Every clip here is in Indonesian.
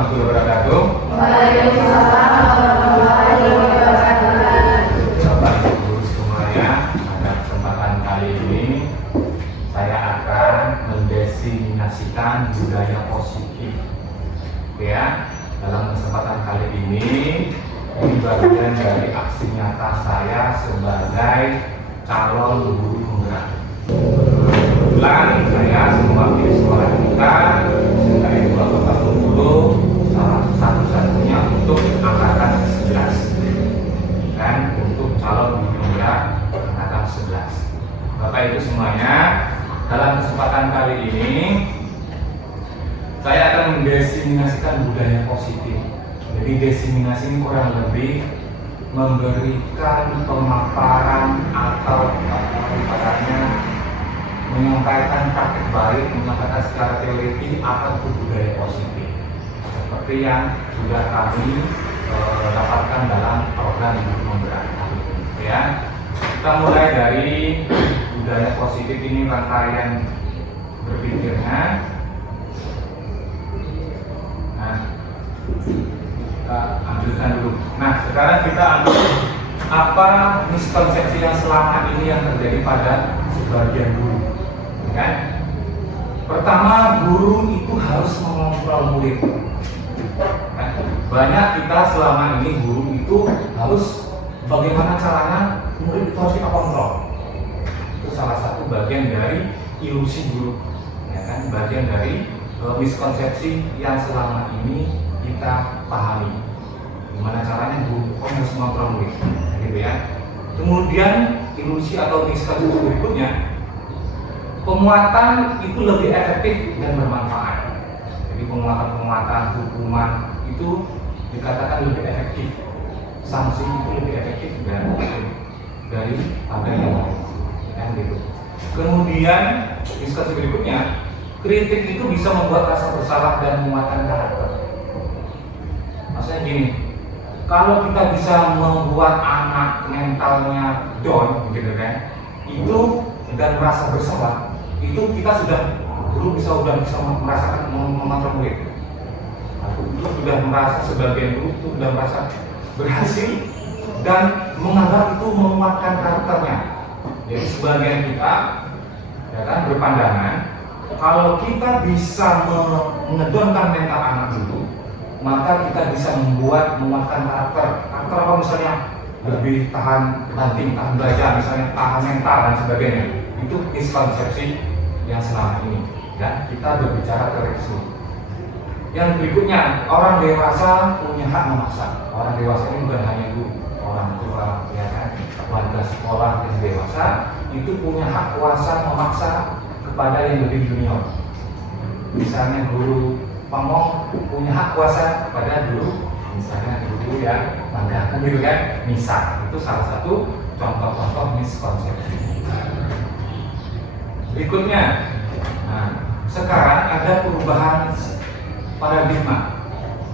warahmatullahi wabarakatuh. Waalaikumsalam warahmatullahi wabarakatuh. Bapak Ibu semuanya, pada kesempatan kali ini saya akan mendefinisikan budaya positif. Ya, dalam kesempatan kali ini bagian dari aksi nyata saya sebagai calon guru penggerak. Kebetulan saya mewakili sekolah kita sebagai dua kota Bengkulu, salah satu-satunya untuk angkatan 11 dan untuk calon guru penggerak angkatan 11. Bapak Ibu semuanya, dalam kesempatan kali ini saya akan mendefinisikan budaya positif. Jadi definisi ini kurang lebih memberikan pemaparan atau ibaratnya menyampaikan praktik baik, menyampaikan secara teori apa itu budaya positif. Seperti yang sudah kami dapatkan dalam program guru penggerak. Ya, kita mulai dari budaya positif ini rangkaian berpikirnya. Nah, kita ambilkan dulu. Nah, sekarang kita ambil apa miskonsepsi yang selama ini yang terjadi pada sebagian guru, kan? Pertama, guru itu harus mengontrol murid. Kan? Banyak kita selama ini guru itu harus bagaimana caranya murid itu harus kita kontrol. Itu salah satu bagian dari ilusi guru, ya kan? Bagian dari miskonsepsi yang selama ini kita pahami. Gimana caranya guru harus mengontrol murid, gitu ya. Kemudian ilusi atau miskonsepsi berikutnya, penguatan itu lebih efektif dan bermanfaat. Jadi penguatan hukuman itu dikatakan lebih efektif, sanksi itu lebih efektif dari pada yang lain, kan gitu. Kemudian miskonsepsi berikutnya, kritik itu bisa membuat rasa bersalah dan menguatkan karakter. Maksudnya gini, kalau kita bisa membuat anak mentalnya down, gitu kan, itu dan merasa bersalah, itu kita sudah bisa merasakan mengontrol murid. Itu sudah merasa sebagian guru itu sudah merasa berhasil dan menganggap itu menguatkan karakternya. Jadi sebagian kita, ya kan, berpandangan kalau kita bisa mengedonkan mental anak dulu, maka kita bisa menguatkan karakter. Karakter apa misalnya? Lebih tahan banting, tahan belajar, misalnya tahan mental dan sebagainya. Itu miskonsepsi yang selama ini. Ya, kita berbicara koreksi. Yang berikutnya, orang dewasa punya hak memaksa. Orang dewasa ini bukan hanya guru, orang tua, ya kan, warga sekolah yang dewasa itu punya hak kuasa memaksa kepada yang lebih junior. Misalnya guru pamong punya hak kuasa kepada guru, misalnya guru yang bangga, gitu kan? Misal itu salah satu contoh-contoh miskonsepsi. Berikutnya, nah, sekarang ada perubahan paradigma.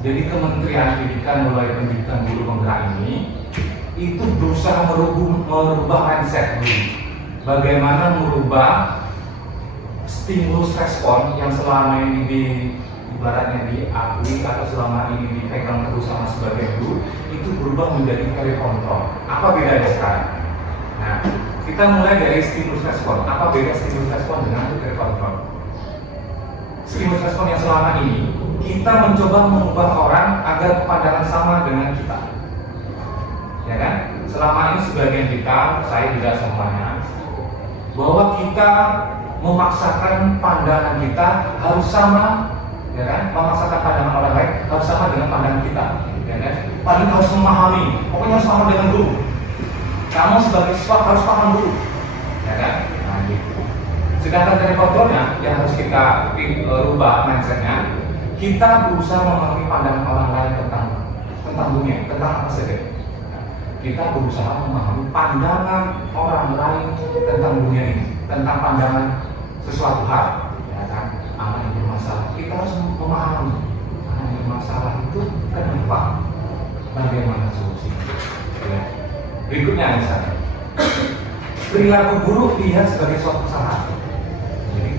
Jadi Kementerian Pendidikan mulai pendidikan guru penggerak ini itu berusaha merubah mindset guru. Bagaimana merubah stimulus respon yang selama ini ibaratnya diakui atau selama ini dipegang terus sama sebagai guru itu berubah menjadi carry control. Apa bedanya sekarang? Nah, kita mulai dari stimulus respon. Apa beda stimulus respon dengan carry control? Stimulus respon yang selama ini kita mencoba mengubah orang agar pandangan sama dengan kita, ya kan? Selama ini sebagian kita, saya tidak semuanya, bahwa kita memaksakan pandangan kita harus sama, ya kan? Memaksakan pandangan orang lain harus sama dengan pandangan kita, ya kan? Paling harus memahami, pokoknya harus sama dengan guru. Kamu sebagai siswa harus paham dulu, ya kan? Nah, gitu. Sedangkan dari kontrolnya yang harus kita rubah mindsetnya, kita berusaha memahami pandangan orang lain tentang dunia, tentang apa saja. Kita berusaha memahami pandangan orang lain tentang dunia ini, tentang pandangan sesuatu hal, ya kan? Anak yang bermasalah, kita harus memahami anak yang bermasalah itu kenapa, bagaimana solusi. Ya. Berikutnya misalnya, perilaku buruk dilihat sebagai suatu kesalahan. Jadi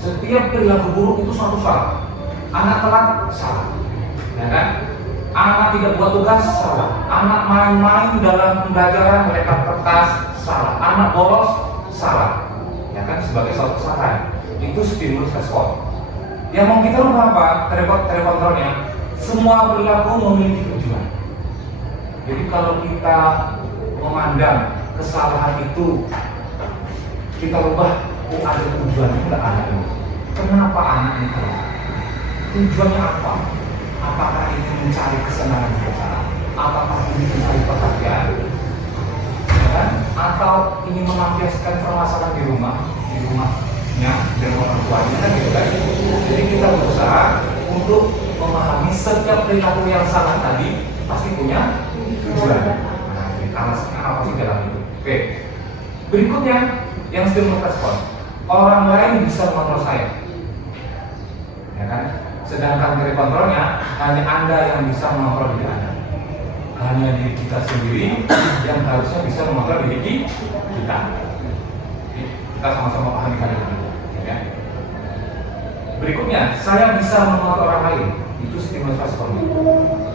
setiap perilaku buruk itu suatu salah. Anak telat salah, ya kan? Anak tidak buat tugas, salah. Anak main-main dalam pembelajaran, melempar kertas, salah. Anak bolos, salah. Ya kan? Sebagai suatu kesalahan, itu stimulus respon. Yang mau kita rubah apa? Terkontrolnya. Semua perilaku memiliki tujuan. Jadi kalau kita memandang kesalahan itu, kita rubah, oh ada tujuannya enggak anak ini? Kenapa anak ini keluar? Tujuannya apa? Apakah ini mencari kesenangan bersama? Apakah ini mencari perhatian? Ya kan? Atau ini melampiaskan permasalahan di rumahnya dengan orang tuanya kan gitu kan? Jadi kita berusaha untuk memahami setiap perilaku yang salah tadi pasti punya tujuan. Nah, alasannya apa sih dalam itu? Oke. Berikutnya yang stimulus respon. Orang lain bisa mengontrol saya, ya kan? Sedangkan dari kontrolnya hanya Anda yang bisa mengontrol diri Anda. Hanya diri kita sendiri yang harusnya bisa mengontrol diri kita. Kita sama-sama pahami kali ini. Ya. Berikutnya, saya bisa mengontrol orang lain. Itu stimulus respon.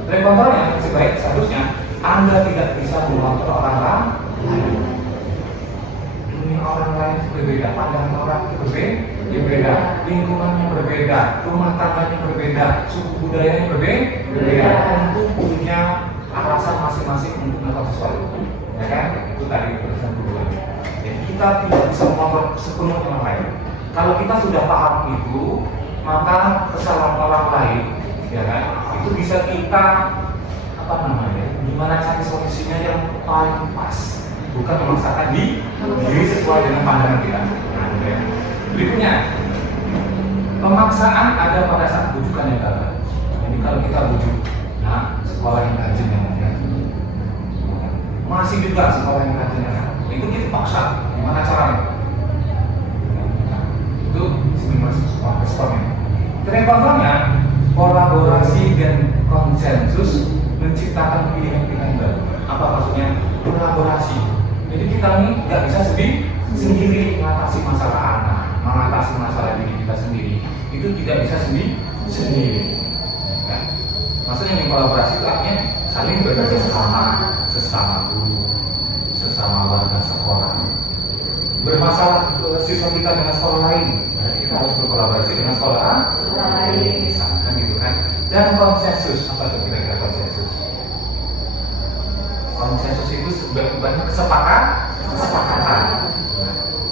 Dari kontrolnya masih baik, seharusnya Anda tidak bisa mengontrol orang lain. Dunia orang lain berbeda, pandangan orang berbeda, lingkungannya berbeda, rumah tangganya berbeda, suku budayanya berbeda. Tentu punya alasan masing-masing untuk melakukan sesuatu. Ya kan? Itu tadi pesan kedua. Jadi kita tidak bisa mengontrol sepenuhnya orang lain. Kalau kita sudah paham itu, maka kesalahan orang lain, ya kan, itu bisa kita gimana cari solusinya yang paling pas, bukan memaksakan diri sesuai dengan pandangan kita. Nah, ya. Berikutnya, pemaksaan ada pada saat bujukan yang gagal. Jadi kalau kita bujuk, nah sekolah yang rajin yang masih juga sekolah yang rajin yang itu kita paksa, gimana caranya? Itu stimulus responnya. Contohnya kolaborasi dan konsensus menciptakan pilihan-pilihan baru. Apa maksudnya? Kolaborasi. Jadi kita ini nggak bisa sendiri mengatasi masalah anak, mengatasi masalah diri kita sendiri. Itu tidak bisa sendiri. Ya. Maksudnya yang kolaborasi itu artinya saling bekerja sesama guru, sesama warga sekolah. Bermasalah siswa kita dengan sekolah lain, kita harus berkolaborasi dengan sekolah lain, misalkan gitu kan. Dan konsensus, apa itu kira-kira konsensus? Konsensus itu sebenarnya kesepakatan,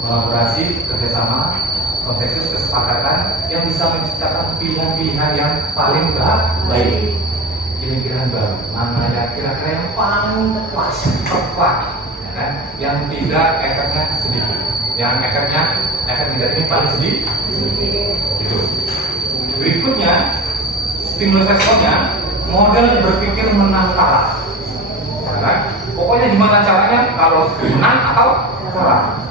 kolaborasi, kerjasama, konsensus, kesepakatan yang bisa menciptakan pilihan-pilihan yang paling baik, pilihan-pilihan baru, mana yang kira-kira yang paling tepat, ya kan? Yang tidak efeknya sedikit, yang efek negatifnya paling sedikit. Itu. Berikutnya, stimulus responnya model berpikir menang kalah. Kan? Pokoknya gimana caranya kalau menang atau kalah.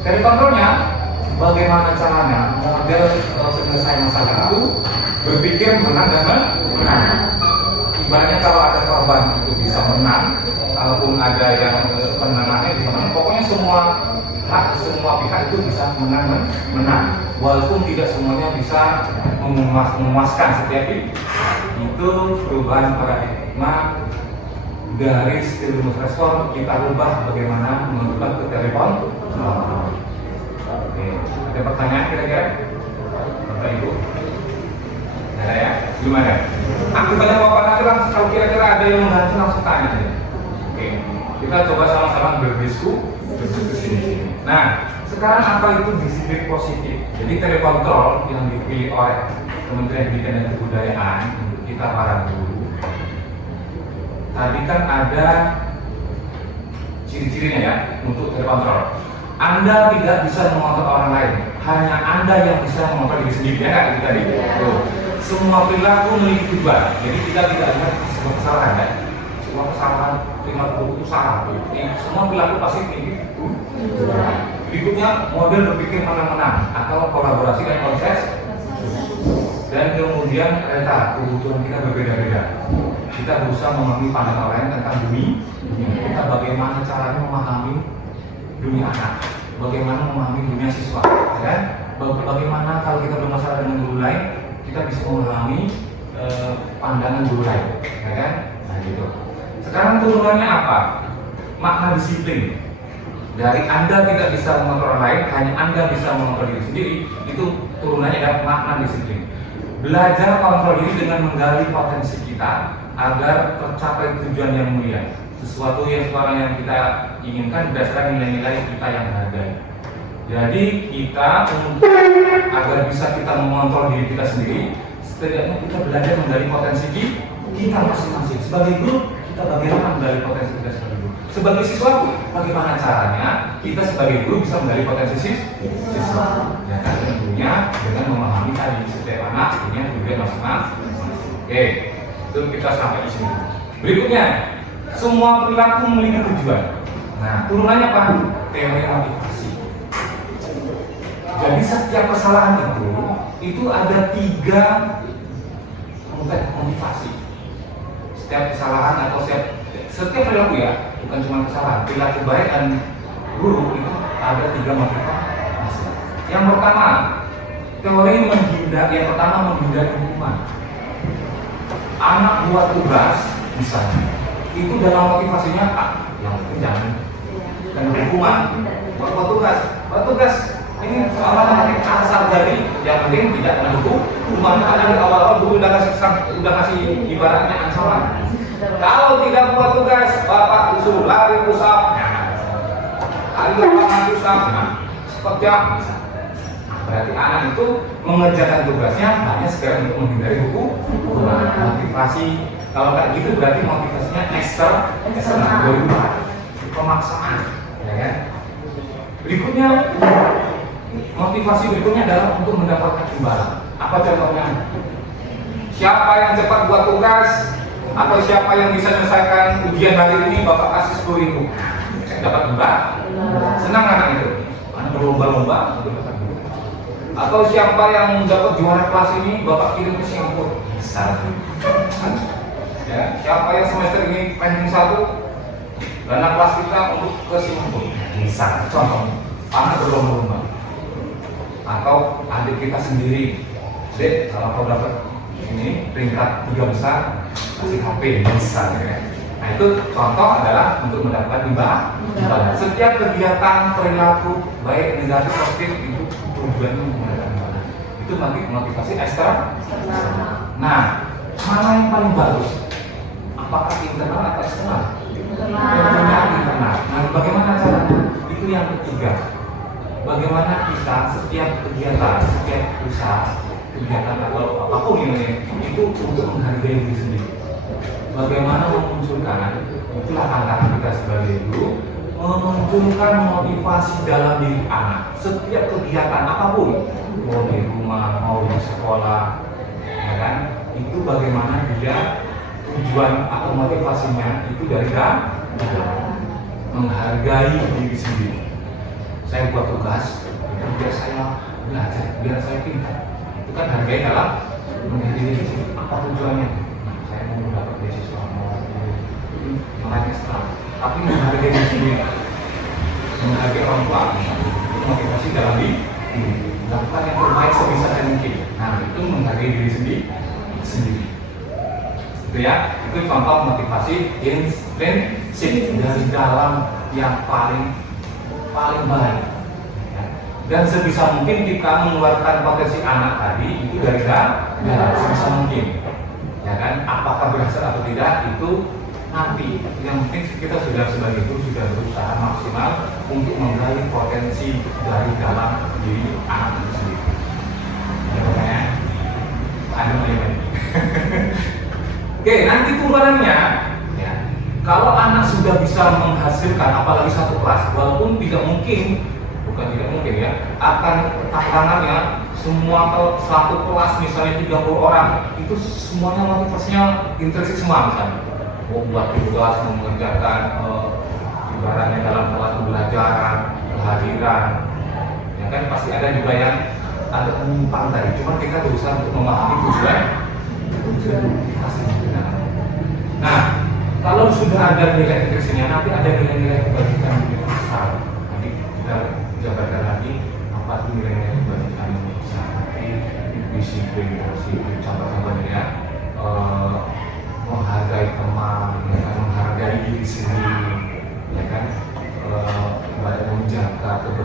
Dari kontrolnya, bagaimana caranya model penyelesaian masalah itu berpikir menang dan menang. Ibaratnya kalau ada korban itu bisa menang, kalaupun ada yang penanganannya bisa menang. Pokoknya semua pihak itu bisa menang. Walaupun tidak semuanya bisa memuaskan setiap itu perubahan paradigma dari stimulus respon kita rubah bagaimana mengubah ke telepon. Oke, ada pertanyaan kira-kira? Bapak Ibu? Ada ya? Belum ada? Aku tanya Bapak nanti langsung, kalau kira-kira ada yang mengganti langsung tanya aja. Oke, kita coba sama-sama berdiskusi sini. Nah, sekarang apa itu disiplin positif? Jadi telekontrol yang dipilih oleh Kementerian Pendidikan dan Kebudayaan untuk kita para guru. Tadi kan ada ciri-cirinya ya untuk telekontrol. Anda tidak bisa mengontrol orang lain, hanya Anda yang bisa mengontrol diri sendiri, ya kan itu tadi. Tuh. Semua perilaku memiliki tujuan, jadi kita tidak lihat sebuah kesalahan ya. Semua kesalahan perilaku itu salah. Semua perilaku pasti memiliki tujuan. Berikutnya model berpikir menang-menang atau kolaborasi dan konsensus. Dan kemudian ternyata kebutuhan kita berbeda-beda. Kita berusaha memahami pandangan lain tentang dunia. Kita bagaimana caranya memahami dunia anak, bagaimana memahami dunia siswa, ya kan? Bagaimana kalau kita bermasalah dengan guru lain, kita bisa memahami pandangan guru lain, ya kan? Nah gitu. Sekarang turunannya apa? Makna disiplin. Dari Anda tidak bisa mengontrol orang lain, hanya Anda bisa mengontrol diri sendiri. Itu turunannya adalah makna disiplin. Belajar kontrol diri dengan menggali potensi kita agar tercapai tujuan yang mulia. Sesuatu yang sekarang yang kita inginkan berdasarkan nilai-nilai kita yang berharga. Jadi kita agar bisa kita mengontrol diri kita sendiri, setidaknya kita belajar menggali potensi kita masing-masing. Sebagai guru, kita bagaimana menggali potensi kita sebagai guru. Sebagai siswa, bagaimana caranya kita sebagai guru bisa menggali potensi siswa. Ya kan, tentunya dengan memahami tadi setiap anak punya tujuan masing-masing. Oke, itu kita sampai di sini. Berikutnya, semua perilaku memiliki tujuan. Nah, turunannya apa? Teori motivasi. Jadi setiap kesalahan itu ada 3 motivasi. Setiap kesalahan atau setiap perilaku ya, bukan cuma kesalahan, perilaku baik dan buruk itu ada 3 motivasi. Yang pertama, teori yang pertama menghindari hukuman. Anak buat tugas misalnya, itu dalam motivasinya yang penting jangan hukuman. Buat tugas ini soal asal dari yang penting tidak mendukung hukuman. Karena di awal-awal guru udah kasih ibaratnya ancaman. Kalau tidak buat tugas, bapak usul lari pusat, lari lapangan pusat, kerja. Berarti anak itu mengerjakan tugasnya hanya sekedar untuk menghindari hukuman. Motivasi kalau kayak gitu berarti motivasinya eksternal, pemaksaan, ya kan? Berikutnya, motivasi berikutnya adalah untuk mendapatkan imbalan. Apa contohnya? Siapa yang cepat buat tugas atau siapa yang bisa menyelesaikan ujian hari ini, bapak kasih 10.000. Dapat imbalan. Senang anak itu. Anak berlomba-lomba untuk dapat imbalan. Atau siapa yang dapat juara kelas ini, bapak kirim ke Singapura. Bisa. Ya, siapa yang semester ini ranking 1, dana kelas kita untuk ke Singapura. Bisa. Contoh, anak berlomba-lomba. Atau adik kita sendiri, Dek, kalau kau dapat ini peringkat 3 besar, kasih HP, bisa ya. Nah itu contoh adalah untuk mendapatkan imbalan. Setiap kegiatan perilaku baik negatif positif itu tujuannya mendapatkan imbalan. Itu nanti motivasi eksternal. Nah, mana yang paling bagus? Apakah internal atau eksternal? Tentunya internal. Nah, bagaimana caranya? Itu yang ketiga. Bagaimana kita setiap kegiatan, setiap usaha, kegiatan atau apapun ini itu untuk menghargai diri sendiri. Bagaimana memunculkan, itulah tantangan kita sebagai guru, memunculkan motivasi dalam diri anak. Setiap kegiatan apapun, mau di rumah, mau di sekolah, ya kan? Itu bagaimana dia tujuan atau motivasinya itu dari dalam menghargai diri sendiri. Saya buat tugas, biar saya belajar, biar saya pintar. Itu kan hargai dalam menghargai diri sendiri. Apa tujuannya? Nah, saya mau dapat beasiswa, mau meraih ekstra. Tapi menghargai diri sendiri, menghargai orang tua, itu motivasi dalam diri. Lakukan yang terbaik sebisa saya mungkin. Nah, itu menghargai diri sendiri. Itu ya, itu contoh motivasi intrinsik dari dalam yang paling baik. Dan sebisa mungkin kita mengeluarkan potensi anak tadi itu dari dalam sebisa mungkin, ya kan? Apakah berhasil atau tidak itu nanti. Yang penting kita sudah sebagai guru sudah berusaha maksimal untuk menggali potensi dari dalam diri anak itu sendiri. Ya, ada elemen. Oke, nanti turunannya. Kalau anak sudah bisa menghasilkan apalagi satu kelas, walaupun bukan tidak mungkin ya, akan tantangannya semua satu kelas misalnya 30 orang itu semuanya motivasinya intrinsik semua misalnya. Mau buat tugas, mau mengerjakan ibaratnya dalam kelas pembelajaran, kehadiran, ya kan pasti ada juga yang ada penyimpang tadi. Cuma kita berusaha untuk memahami tujuan motivasinya. Nah, kalau sudah ada nilai intrinsiknya, nanti ada nilai-nilai kebajikan yang besar. Nanti kita jabarkan lagi apa itu nilai-nilai kebajikan yang besar. Disiplin, contoh-contohnya ya.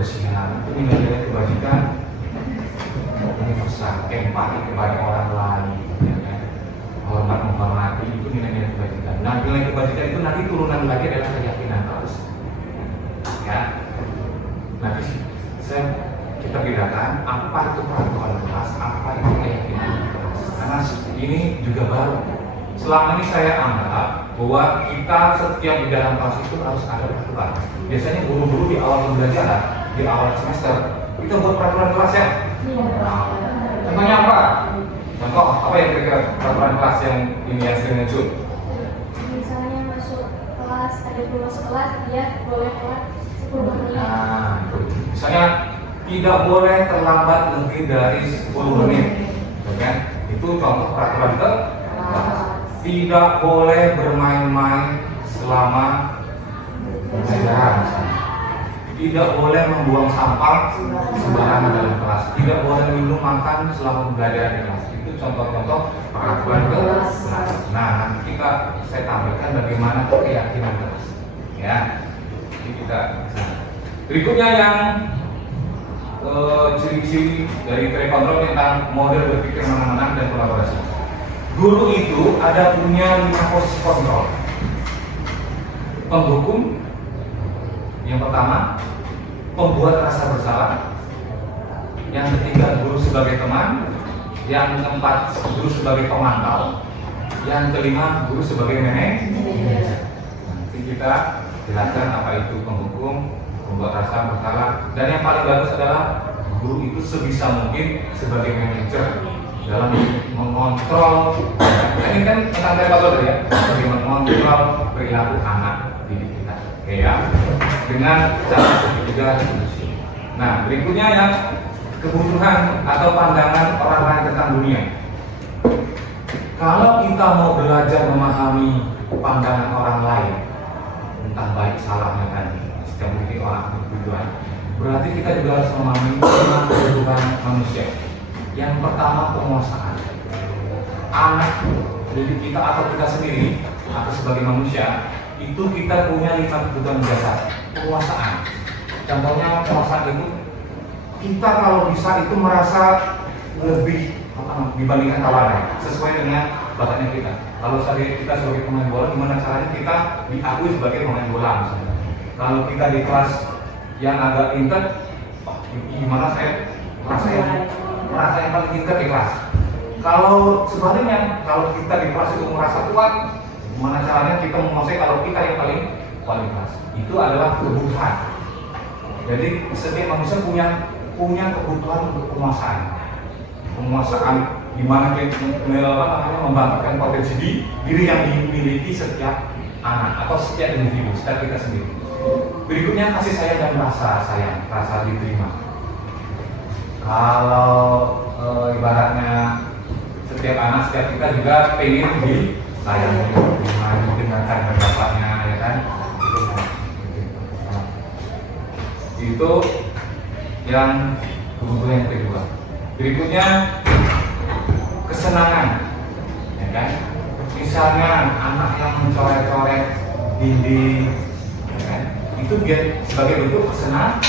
kebersihan, itu nilai-nilai kebajikan universal, empati kepada orang lain, ya kan? Hormat menghormati, itu nilai-nilai kebajikan. Nah, nilai kebajikan itu nanti turunan lagi adalah keyakinan terus, ya. Nanti kita bedakan apa itu peraturan kelas, apa itu keyakinan kelas. Karena ini juga baru. Selama ini saya anggap bahwa kita setiap di dalam kelas itu harus ada peraturan. Biasanya guru-guru di awal pembelajaran, di awal semester, kita buat peraturan kelas ya. Nah, contohnya apa? Contoh apa yang kira-kira peraturan kelas yang ini yang sering muncul? Misalnya masuk kelas, ada belum masuk kelas, dia boleh telat 10 menit. Nah, itu. Misalnya tidak boleh terlambat lebih dari 10 menit, ya kan? Itu contoh peraturan kelas. Tidak boleh bermain-main selama pembelajaran. Tidak boleh membuang sampah sembarangan dalam kelas. Tidak boleh minum makan selama pembelajaran di kelas. Itu contoh-contoh peraturan kelas. Nah, nanti saya tampilkan bagaimana keyakinan kelas. Ya, ini kita. Berikutnya yang ciri-ciri dari teori kontrol tentang model berpikir menang-menang dan kolaborasi. Guru itu ada punya 5 posisi kontrol. Penghukum, yang pertama, pembuat rasa bersalah, yang ketiga guru sebagai teman, yang keempat guru sebagai pemantau, yang kelima guru sebagai manajer. Nanti kita jelaskan apa itu penghukum, pembuat rasa bersalah, dan yang paling bagus adalah guru itu sebisa mungkin sebagai manajer dalam mengontrol. Ini kan tentang teori ya, bagaimana mengontrol perilaku anak didik kita, oke ya, dengan cara segitiga fungsi. Nah, berikutnya yang kebutuhan atau pandangan orang lain tentang dunia. Kalau kita mau belajar memahami pandangan orang lain tentang baik salahnya tadi, setiap memiliki orang bertujuan, berarti kita juga harus memahami tentang kebutuhan manusia. Yang pertama, penguasaan. Anak didik kita atau kita sendiri atau sebagai manusia itu kita punya 5 kebutuhan dasar. Penguasaan. Contohnya penguasaan itu kita kalau bisa itu merasa lebih dibandingkan kawannya sesuai dengan bakatnya kita. Kalau kita sebagai pemain bola, gimana caranya kita diakui sebagai pemain bola misalnya. Kalau kita di kelas yang agak pintar, gimana saya merasa yang paling pintar di kelas. Kalau sebaliknya, kalau kita di kelas itu merasa kuat, gimana caranya kita menguasai kalau kita yang paling kelas. Itu adalah kebutuhan. Jadi setiap manusia punya kebutuhan untuk penguasaan. Penguasaan di mana kita membangkitkan potensi diri yang dimiliki setiap anak atau setiap individu, setiap kita sendiri. Berikutnya kasih sayang dan rasa sayang, rasa diterima. Kalau ibaratnya setiap anak, setiap kita juga pengen disayangi, didengarkan pendapatnya, ya kan? Itu yang kebutuhan yang kedua. Berikutnya kesenangan, ya kan? Misalnya anak yang mencoret-coret dinding, ya kan? Itu dia sebagai bentuk kesenangan.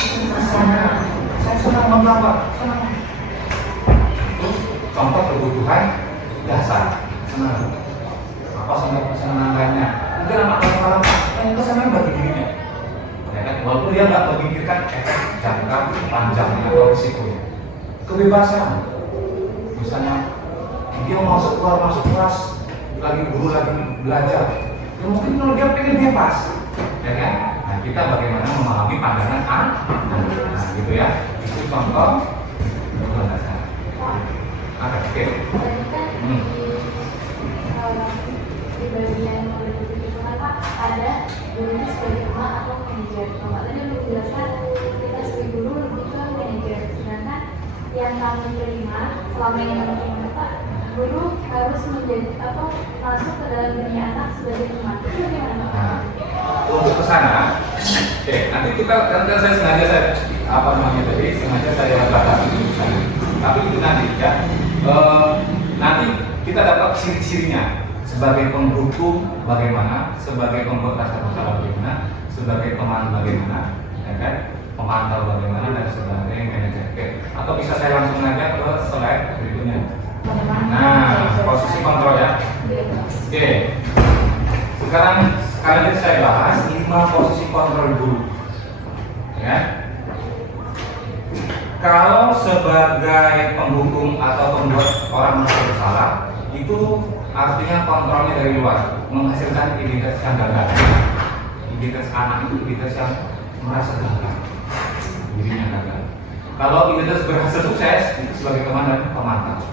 Saya senang menggambar, senang. Itu contoh kebutuhan dasar, senang. Apa kesenangan lainnya? Mungkin anak orang yang kesenangan bagi dirinya, ya kan? Walaupun dia nggak memikirkan efek jangka panjangnya atau risikonya. Kebebasan, misalnya dia masuk kelas, lagi guru lagi belajar, ya mungkin kalau dia pengen bebas, ya kan? Nah, kita bagaimana memahami pandangan anak, nah gitu ya. Itu contoh kebutuhan dasar. Oke. Di bagian model itu Pak ada guru sebagai teman atau manajer. Bapak tadi udah menjelaskan kita sebagai guru lebih ke manajer. Sedangkan yang kami terima selama ini kami terima Pak, guru harus menjadi atau masuk ke dalam dunia anak sebagai teman. Itu bagaimana Pak? Nah, untuk ke sana, oke, nanti kita kan saya sengaja saya bahas ini, tapi itu nanti ya. Nanti kita dapat ciri-cirinya sebagai penghukum bagaimana, sebagai pembuat rasa bersalah bagaimana, sebagai teman bagaimana, ya kan? memantau bagaimana dan sebagai manajer. Oke. Atau bisa saya langsung aja ke slide berikutnya. Nah, posisi kontrol ya. Oke. Sekarang sekali saya bahas 5 posisi kontrol dulu. Ya. Kalau sebagai penghukum atau pembuat orang merasa bersalah, itu artinya kontrolnya dari luar, menghasilkan identitas yang gagal. Identitas anak itu identitas yang merasa gagal, dirinya gagal. Kalau identitas berhasil sukses, itu sebagai teman dan pemantau.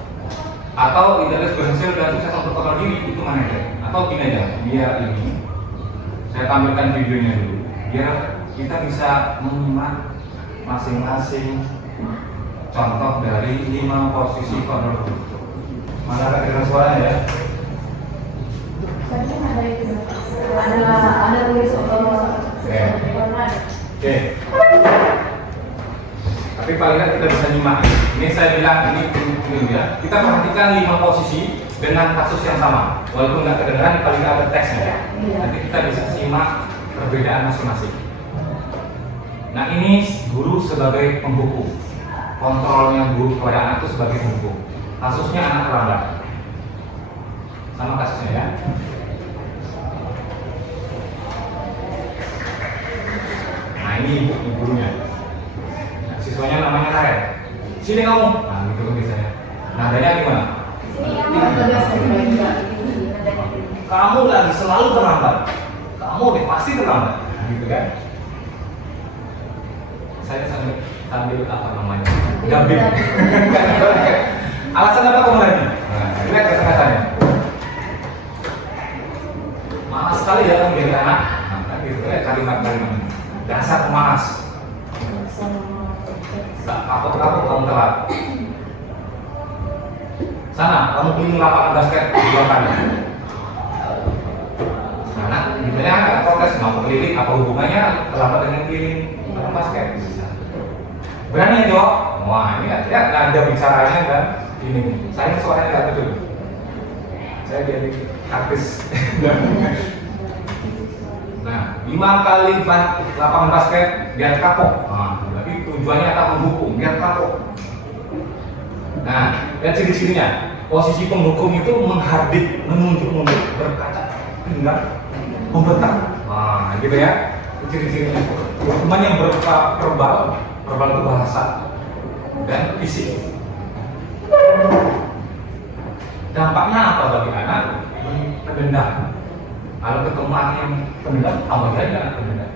Atau identitas berhasil dan sukses untuk kontrol diri, itu manajer. Atau gini aja, biar ini saya tampilkan videonya dulu, biar kita bisa menyimak masing-masing contoh dari 5 posisi kontrol. Mana kedengaran suaranya ya? Tadi ada itu. Ada tulis Oke. Tapi paling nggak kita bisa nyimak. Ini saya bilang ini ya. Kita perhatikan 5 posisi dengan kasus yang sama. Walaupun nggak kedengaran, paling nggak ada teksnya. Nanti kita bisa simak perbedaan masing-masing. Nah, ini guru sebagai penghukum. Kontrolnya guru kepada anak itu sebagai penghukum. Kasusnya anak terlambat. Sama kasusnya ya. Nah, ini ibu gurunya. Nah, siswanya namanya Karen. Sini kamu. Nah, gitu kan biasanya. Nadanya gimana? Kamu lagi selalu terlambat. Kamu deh pasti terlambat. Nah, gitu kan? Saya sambil apa namanya? Gabing. Alasan apa kamu lagi? Nah, lihat kata-katanya. Malas sekali ya menjadi anak. Nah, kan gitu ya kalimat-kalimat. Dasar pemalas. Gak kapok-kapok kamu telat. Sana, kamu keliling lapangan basket 2 kali. Anak, gitu ya, agak protes mau keliling, apa hubungannya terlambat dengan keliling lapangan basket? Berani ya jawab? Wah, ini ya ada bicaranya kan? Ini, saya suaranya nggak betul. Saya jadi artis. Nah, 5 kali lapangan basket biar kapok. Nah, berarti tujuannya akan menghukum biar kapok. Nah, lihat ciri-cirinya. Posisi penghukum itu menghardik, menunjuk-nunjuk, berkaca, tinggal, membentak. Nah, gitu ya. Ciri-cirinya. Hukuman yang berupa verbal itu bahasa dan fisik. Dampaknya apa bagi anak? Pendendam. Kalau ketemu anak yang pendendam, tambah lagi anak pendendam.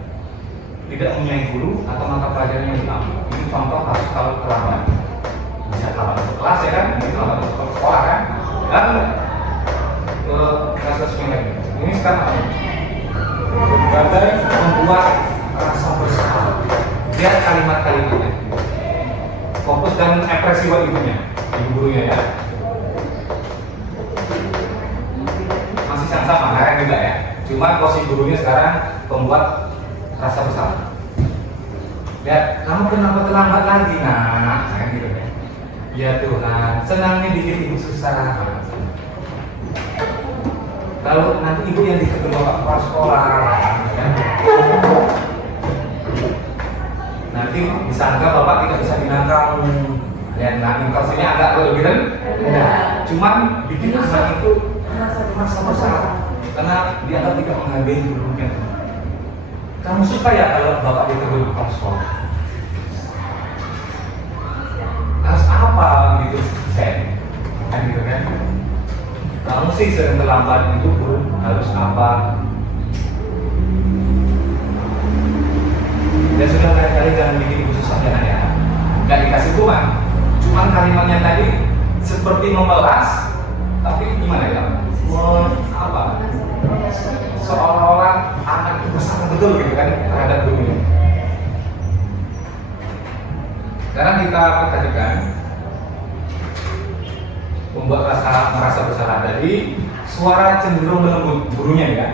Tidak mempunyai guru atau mata pelajaran yang diambil. Ini contoh kasus kalau terlambat. Bisa terlambat ke kelas ya kan? Ini terlambat ke sekolah kan? Dan ke kasus yang lain. Ini sekarang apa? Gagal membuat rasa bersalah. Lihat kalimat-kalimatnya. Fokus dan ekspresi ibunya, ibu gurunya ya. Masih sama, Karen juga ya. Cuma posisi gurunya sekarang pembuat rasa bersalah. Lihat, kamu kenapa terlambat lagi nak? Nah, gitu ya. Ya Tuhan, senangnya bikin ibu susah. Kalau nanti ibu yang ditegur bapak kepala sekolah, ya. Nanti disangka bapak tidak bisa bina kamu. Ya, nah inflasinya agak lebih rendah. Cuman bikin anak itu merasa bersalah karena dianggap tidak menghargai gurunya. Kamu suka ya kalau bapak ditegur kepala sekolah? Harus apa gitu? Kan gitu kan? Kamu sih sering terlambat itu harus apa? Dan sudah kali-kali jangan bikin ibu susah jangan ya. Gak dikasih hukuman. Cuman kalimatnya tadi seperti memelas, tapi gimana ya? Apa? Seolah-olah anak itu bersalah betul gitu kan terhadap gurunya. Sekarang kita perhatikan membuat merasa bersalah dari suara cenderung melembut gurunya ya.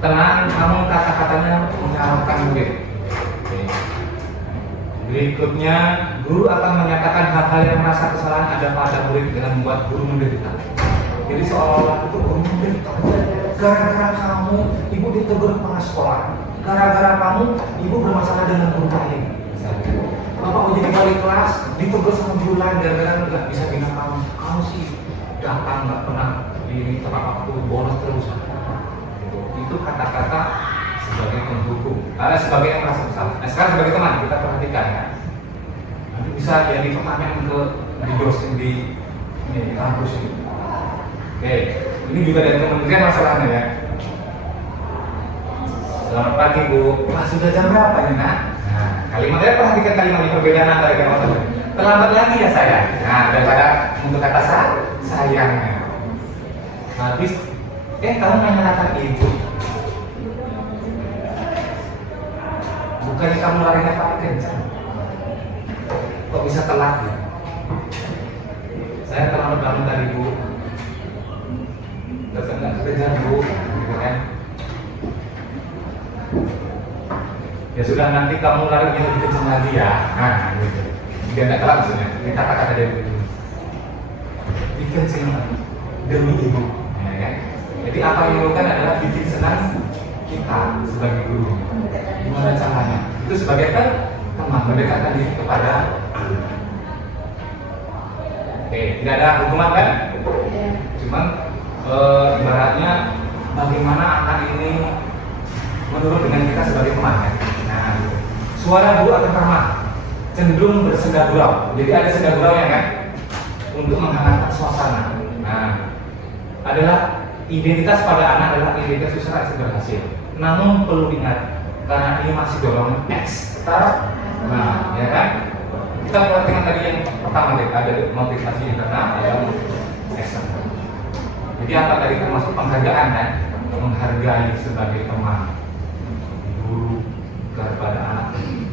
Tenang, namun kata-katanya mengarahkan murid. Berikutnya, guru akan menyatakan hal-hal yang merasa kesalahan ada pada murid dengan membuat guru menderita. Jadi seolah-olah itu guru menderita. Gara-gara kamu, ibu ditegur kepala sekolah. Gara-gara kamu, ibu bermasalah dengan guru lain. pikiran gara-gara nggak bisa bina kamu sih datang nggak pernah di tempat waktu bolos terus. Itu kata-kata sebagai pendukung, sebagai yang merasa bersalah. Nah sekarang sebagai teman kita perhatikan ya. Nanti bisa jadi pertanyaan di dosen di kampus ini. Oke, ini juga dari kementerian masalahnya ya. Selamat pagi Bu, kelas sudah jam berapa nih nak? Nah, kalimatnya perhatikan kalimat perbedaan antara kalimat tadi. Terlambat lagi ya saya. Nah, daripada untuk kata sayangnya. Habis, kamu nanya kata ibu. Bukannya kamu larinya paling kencang. Kok bisa telat ya? Saya terlambat bangun tadi Bu. Datang nggak kerja Bu, gitu kan? Ya sudah, nanti kamu larinya lebih kencang lagi ya. Nah, gitu. Biar nggak telat maksudnya. Ini kata-kata dari ibu. Bikin senang demi ibu. Ya, kan? Jadi apa yang dilakukan adalah bikin senang kita sebagai guru. Gimana caranya? Itu sebagai teman mendekatkan diri kepada guru. Oke, tidak ada hukuman kan? Cuman ibaratnya bagaimana anak ini menurut dengan kita sebagai teman kan? Nah, suara guru akan ramah, cenderung bersenda gurau. Jadi ada senda gurau ya kan? Untuk menghangatkan suasana. Nah, adalah identitas pada anak adalah identitas usaha yang berhasil. Namun perlu diingat karena ini masih dorongan ekstra. Nah, ya kan? Kita perhatikan tadi yang pertama deh, ada motivasi internal yang eksternal. Jadi apa tadi termasuk penghargaan kan? Menghargai sebagai teman guru kepada anak.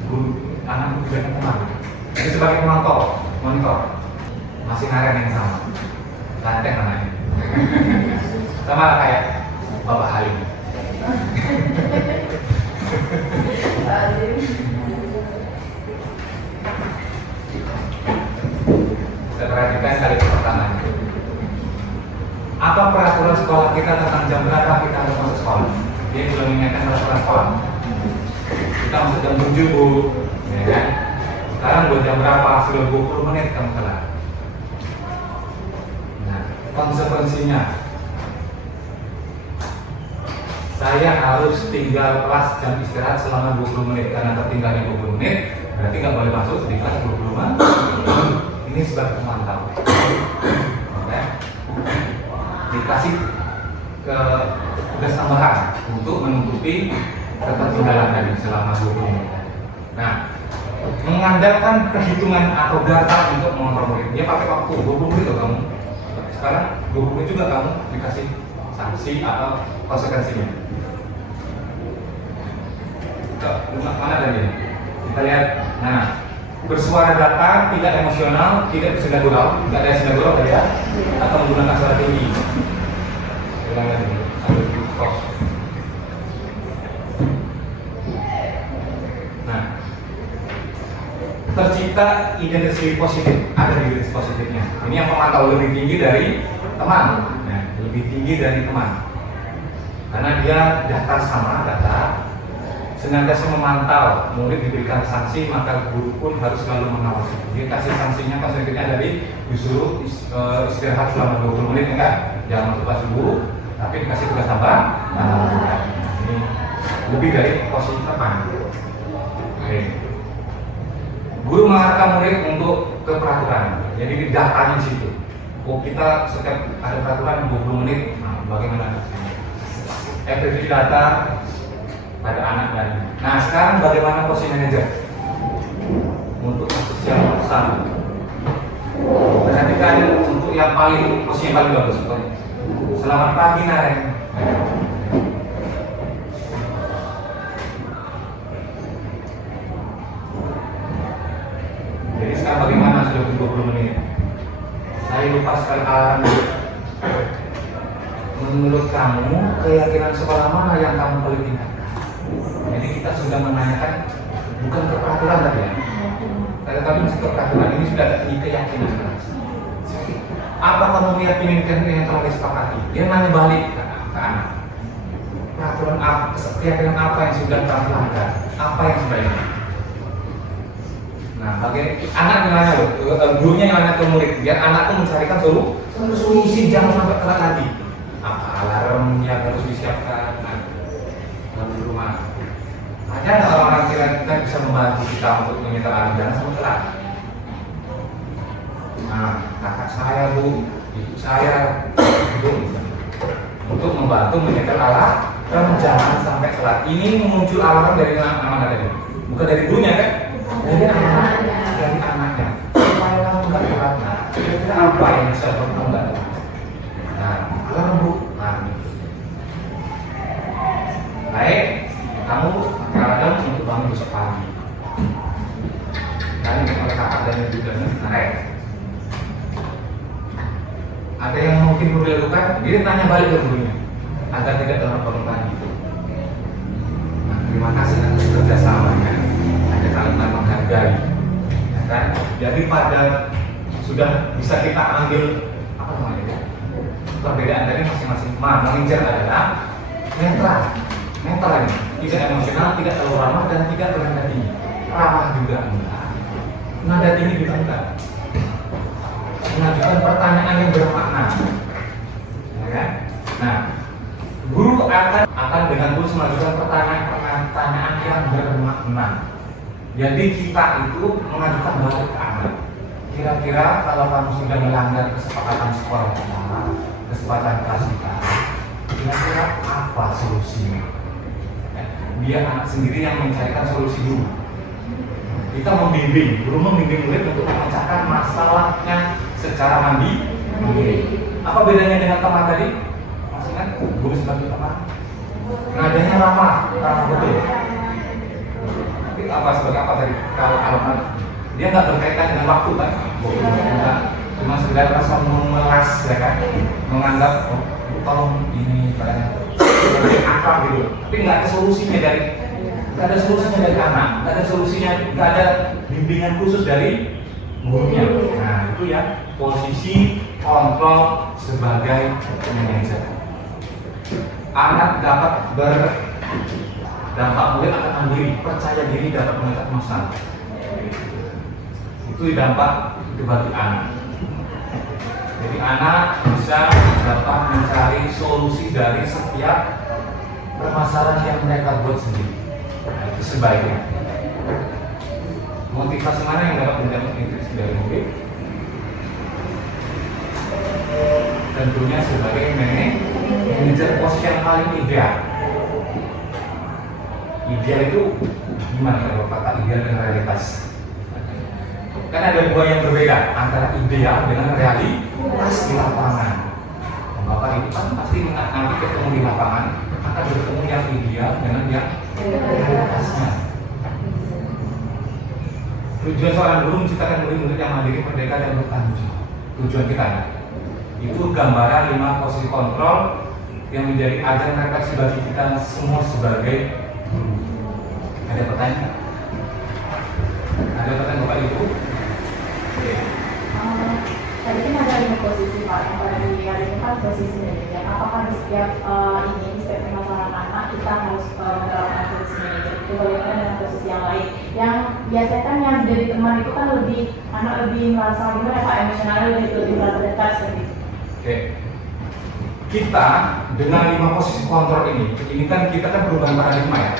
Guru anak juga teman. Jadi sebagai monitor masih ngaren yang sama. Lanteng namanya. Sama lah kayak Bapak Halim. Kita perhatikan kali pertama. Apa peraturan sekolah kita tentang jam berapa kita harus masuk sekolah? Dia belum mengingatkan peraturan sekolah. Kita masuk jam 7 Bu, ya kan? Sekarang buat jam berapa? Sudah 20 menit kamu telat. Nah, konsekuensinya saya harus tinggal kelas jam istirahat selama 20 menit karena tertinggalnya 20 menit berarti nggak boleh masuk di kelas 20 menit. Ini sebagai pemantau. Oke. Dikasih ke tugas tambahan untuk menutupi ketertinggalan tadi selama 20 menit. Nah, mengandalkan perhitungan atau data untuk mengontrol murid. Dia pakai waktu 20 menit loh kamu. Sekarang 20 menit juga kamu dikasih sanksi atau konsekuensinya. Mana tadi? Kita lihat. Nah, bersuara data, tidak emosional, tidak bersenda gurau, tidak ada senda gurau tadi ya, atau menggunakan suara tinggi. Ulang lagi, sambil kos. Nah, tercipta identitas positif, ada identitas positifnya. Ini yang memantau lebih tinggi dari teman, nah, lebih tinggi dari teman, karena dia data sama data. Senantiasa memantau, murid diberikan sanksi, maka guru pun harus selalu mengawasi. Dia kasih sanksinya, konsekuensinya dari disuruh istirahat selama 20 menit enggak, jangan masuk kelas dulu, tapi dikasih tugas tambahan. Nah, ini lebih dari posisi teman. Oke. Guru mengarahkan murid untuk ke peraturan, jadi di datanya di situ. Oh, kita setiap ada peraturan 20 menit, nah, bagaimana? Every data pada anak tadi. Nah sekarang bagaimana posisi manajer untuk kasus yang sama? Perhatikan untuk yang paling posisi yang paling bagus. Selamat pagi Naren. Jadi sekarang bagaimana sudah 20 menit? Saya lupa sekali alarm. Menurut kamu keyakinan sekolah mana yang kamu paling tingkat? Jadi kita sudah menanyakan bukan ke peraturan tadi ya. Tadi masih ke peraturan, ini sudah ada keyakinan. Apa kamu meyakini yang telah disepakati? Dia nanya balik ke anak. Peraturan apa, keyakinan apa yang sudah telah dilanggar? Apa yang sebaiknya? Nah, bagi anak yang nanya loh, gurunya yang nanya ke murid, biar anak tuh mencarikan solusi jangan sampai telat lagi. Apa alarm yang harus disiapkan dalam di rumah? Ada orang-orang kira-kira bisa membantu kita untuk menyetel alarm jangan sampai telat. Nah, kakak saya bu, ibu saya itu untuk membantu menyetel alarm jangan sampai telat. Ini muncul alarm dari mana tadi? Bukan dari gurunya kan? Dari anaknya. Supaya kamu nggak telat. Nah, kira-kira apa yang bisa kamu nggak telat? Nah, alarm bu. Nah, baik, kamu alarm untuk bangun besok pagi. Dan ini oleh kakak dan ibu dan naik. Ada yang mungkin perlu dilakukan, dia tanya balik ke gurunya agar tidak dalam bangun pagi itu. Nah, terima kasih atas kerjasamanya. Ada kalimat menghargai, ya kan? Jadi pada sudah bisa kita ambil apa namanya ya? Perbedaan dari masing-masing. Mengincar adalah netral ini, tidak emosional, tidak terlalu ramah dan tidak rendah tinggi. Ramah juga enggak, nada tinggi juga enggak. Mengajukan pertanyaan yang bermakna, ya kan? Nah, guru akan dengan terus mengajukan pertanyaan yang bermakna. Jadi kita itu mengajukan balik ke anak. Kira-kira kalau kamu sudah melanggar kesepakatan sekolah kita, kesepakatan kelas kita, kira-kira apa solusinya? Biar anak sendiri yang mencarikan solusi dulu. Kita membimbing, guru membimbing murid untuk memecahkan masalahnya secara mandiri. Apa bedanya dengan teman tadi? Masih kan? Guru sebagai teman. Nadanya ramah betul. Tapi apa sebagai apa tadi? Kalau dia nggak berkaitan dengan waktu kan? Bukan. Cuma sekedar rasa memelas ya kan? Menganggap tolong ini kalian akrab gitu. Tapi nggak ada solusinya nggak ada solusinya dari anak, nggak ada solusinya, nggak ada bimbingan khusus dari gurunya. Nah itu ya posisi kontrol sebagai manajer. Anak dapat berdampak murid akan mandiri, percaya diri dapat mengangkat masalah. Itu dampak itu bagi anak. Jadi anak bisa dapat mencari solusi dari setiap permasalahan yang mereka buat sendiri. Nah, itu sebaiknya. Motivasi mana yang dapat mendapat intuisi dari murid? Tentunya sebagai manajer posisi yang paling ideal. Ideal itu gimana kalau kata ideal dan realitas? Kan ada dua yang berbeda antara ideal dengan realitas di lapangan. Bapak Ibu kan pasti nanti ketemu di lapangan akan bertemu yang ideal dengan yang realitasnya. Tujuan seorang guru menciptakan murid-murid yang mandiri, merdeka dan bertanggung jawab. Tujuan kita itu gambaran 5 posisi kontrol yang menjadi ajaran refleksi bagi kita semua sebagai guru. Ada pertanyaan? Ada pertanyaan Bapak Ibu? Oke. Tadi kan ada 5 posisi Pak, yang pada di hari ini kan posisi manajer. Apakah di setiap setiap permasalahan anak kita harus menerapkan posisi manajer? Itu bagaimana dengan posisi yang lain? Yang biasanya kan yang jadi teman itu kan anak lebih merasa gimana Pak, emosionalnya lebih merasa dekat seperti itu. Oke. Kita dengan 5 posisi kontrol ini kan kita kan perubahan paradigma ya.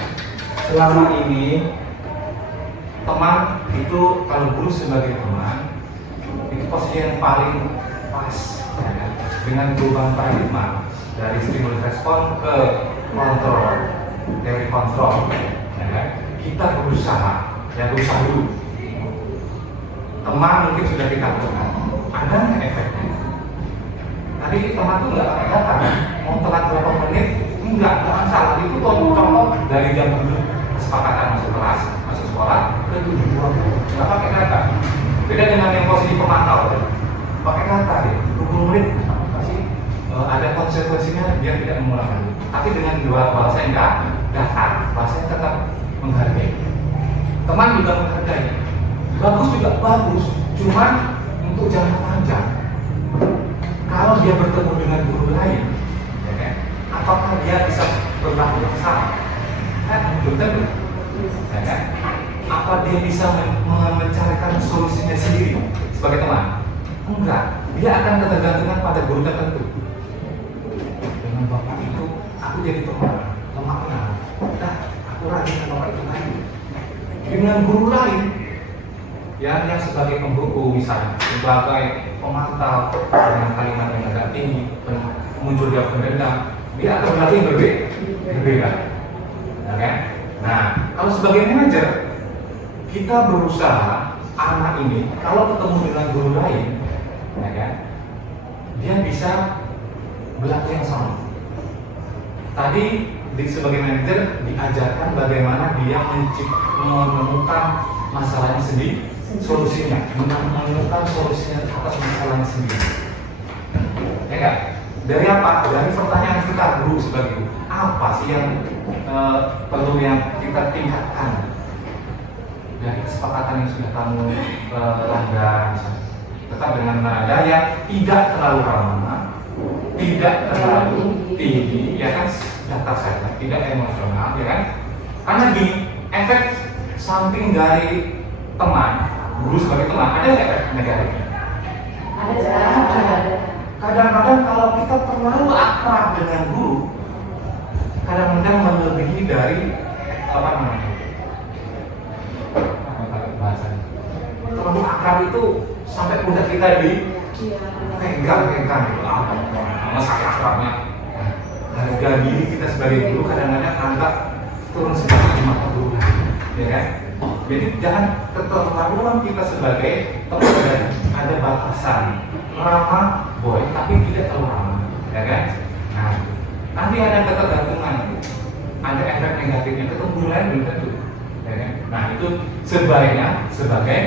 Selama ini teman itu kalau guru sebagai teman itu posisi yang paling pas ya kan? Dengan perubahan paradigma dari stimulus respon ke kontrol, dari kontrol ya kan? Kita berusaha dulu. Teman mungkin sudah kita lakukan, ada nggak efeknya? Tadi teman tuh nggak pakai data, mau telat berapa menit enggak masalah. Itu contoh dari jam 7 kesepakatan masuk kelas, masuk sekolah ke 7.20 nggak pakai data. Beda dengan yang posisi pemantau, pakai data ya. 20 menit pasti ada konsekuensinya dia tidak mengulangi. Tapi dengan dua bahasa yang data, bahasanya tetap menghargai. Teman juga menghargai. Bagus juga bagus, cuman untuk jangka panjang. Kalau dia bertemu dengan guru lain, ya kan? Apakah dia bisa berlaku yang sama? Kan belum tentu, ya kan? Apa dia bisa mencari posisinya sendiri sebagai teman. Enggak, dia akan ketergantungan pada guru tertentu. Dengan bapak itu, aku jadi teman, lama kenal. Nah, aku rajin dengan bapak itu lagi. Dengan guru lain, yang sebagai pembuku misalnya, sebagai pemantau dengan kalimat yang agak tinggi, muncul dia pendendam, dia akan berlatih yang berbeda. Ya kan? Nah, kalau sebagai manajer, kita berusaha anak ini kalau ketemu dengan guru lain, ya kan, dia bisa berlatih yang sama. Tadi sebagai manajer diajarkan bagaimana dia menemukan masalahnya sendiri, solusinya, menemukan solusinya atas masalahnya sendiri. Ya kan? Dari apa? Dari pertanyaan kita dulu sebagai guru. Apa sih yang perlu yang kita tingkatkan dari kesepakatan yang sudah kamu langgar, misalnya. Tetap dengan nada yang tidak terlalu ramah, tidak terlalu tinggi, ya kan, datar saja, tidak emosional, ya kan. Karena gini, efek samping dari teman, guru sebagai teman, ada efek negatifnya. Ada. Kadang-kadang kalau kita terlalu akrab dengan guru, kadang-kadang melebihi dari apa namanya? Bahasanya. Terlalu akrab itu sampai pundak kita pegang gitu. Sama sakit akrabnya. Harga diri kita sebagai guru kadang-kadang agak turun sedikit di mata guru, ya kan? Jadi jangan keterlaluan kita sebagai teman, ada batasan ramah boleh tapi tidak terlalu ramah, ya kan? Nah, nanti ada ketergantungan, ada efek negatifnya, ketemu lain belum tentu, ya kan? Nah itu sebaiknya sebagai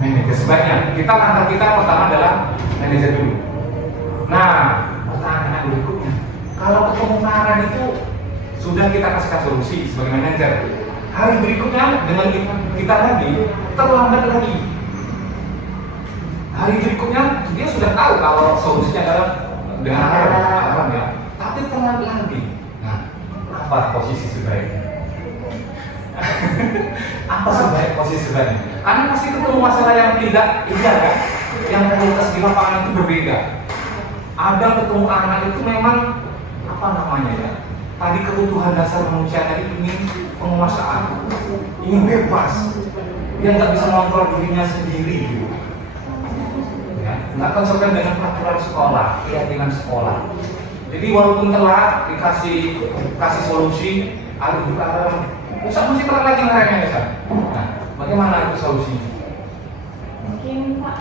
manajer, sebaiknya langkah kita pertama adalah manajer dulu. Nah, pertanyaan berikutnya, kalau ketemu karang itu sudah kita kasihkan solusi sebagai manajer, hari berikutnya dengan kita lagi terlambat lagi. Hari berikutnya dia sudah tahu kalau solusinya adalah dengan alarm ya, tapi terlambat lagi. Nah, apa posisi sebaiknya? Apa posisi sebaiknya? Karena pasti ketemu masalah yang tidak ideal kan, yang realitas di lapangan itu berbeda. Ada ketemu anak itu memang apa namanya ya? Tadi kebutuhan dasar manusia tadi ingin penguasaan, ingin bebas, dia nggak bisa mengontrol dirinya sendiri gitu. Nggak konsisten dengan peraturan sekolah, keyakinan sekolah. Jadi walaupun telat dikasih solusi, mesti telat lagi ngeremnya ya. Nah, bagaimana itu solusinya? Mungkin Pak,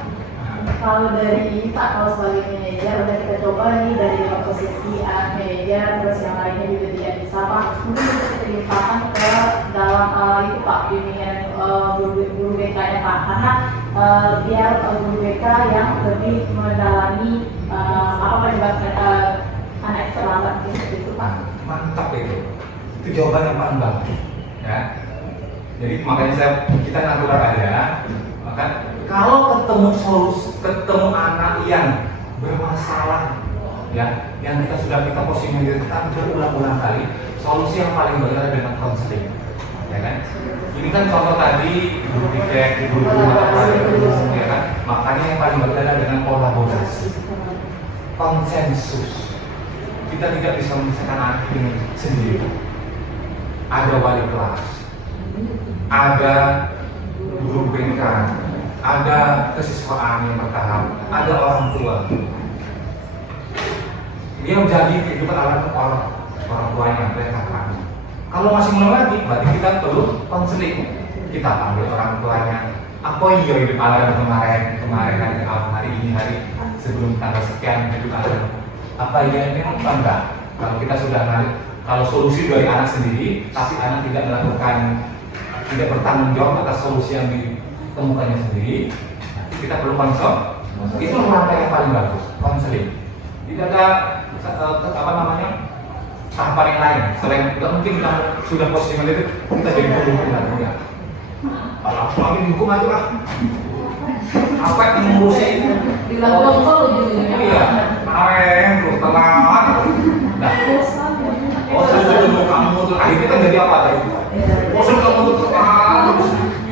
kalau dari Pak, kalau sebagai manajer udah kita coba nih dari posisi manajer, terus yang lainnya juga tidak bisa Pak, mungkin bisa kita limpahkan ke dalam itu Pak, bimbingan guru BK-nya Pak, karena biar guru BK yang lebih mendalami apa penyebab anak itu terlambat seperti itu Pak. Mantap itu jawaban yang paling bagus ya. Jadi makanya kita natural aja, maka kalau ketemu anak yang bermasalah ya, yang kita posisikan kita berulang-ulang kali, solusi yang paling baik adalah dengan konseling, ya kan? Ini kan contoh tadi guru tiket, guru ya kan? Makanya yang paling baik adalah dengan kolaborasi, konsensus. Kita tidak bisa menyelesaikan anak ini sendiri. Ada wali kelas, ada guru BK, ada kesiswaan yang bertahap, ada orang tua. Dia menjadi kehidupan orang tuanya, kakaknya. Kalau masih belum lagi, berarti kita perlu konseling. Kita panggil orang tuanya. Apa iya hidup alarm kemarin hari ini sebelum tanggal sekian hidup alarm. Apa iya ini enggak? Kalau kita sudah kalau solusi dari anak sendiri, tapi anak tidak bertanggung jawab atas solusi yang ditemukannya sendiri, kita perlu konsol. Itu langkah yang paling bagus, konseling. Tidak ada tahapan yang lain. Selain tidak mungkin kita sudah posisi itu kita jadi penghukum ya. Kalau aku lagi dihukum aja lah. Apa yang mengurusi itu? Dilakukan iya, terus telat. Nah, sudah kamu tuh akhirnya kan jadi apa tadi? Sudah kamu tuh terus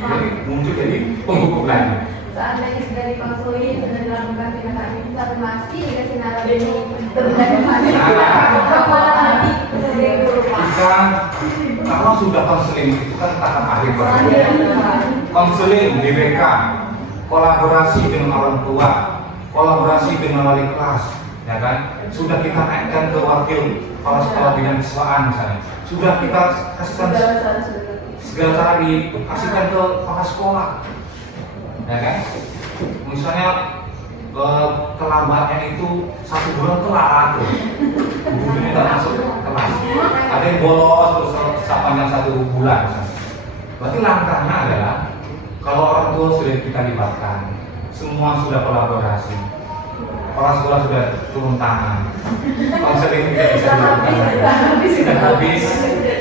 jadi muncul jadi penghukum lagi. seandainya sudah dikonsulin, sudah dilakukan tindakan administrasi, dikasih narasi ini terbentuk Kita kalau sudah konseling itu kan tahap akhir baru. Konseling DBK, kolaborasi dengan orang tua, kolaborasi dengan wali kelas, ya kan? Sudah kita naikkan ke wakil kepala sekolah bidang siswaan misalnya. Sudah kita kasihkan segala cara dikasihkan ke kepala sekolah, ya kan? Misalnya terlambatnya itu 1 bulan telat tuh, gurunya nggak masuk kelas, ada yang bolos terus sepanjang 1 bulan misalnya. Berarti langkahnya adalah kalau orang tua sudah kita libatkan, semua sudah kolaborasi, kepala sekolah sudah turun tangan, konseling tidak bisa dilakukan, sudah habis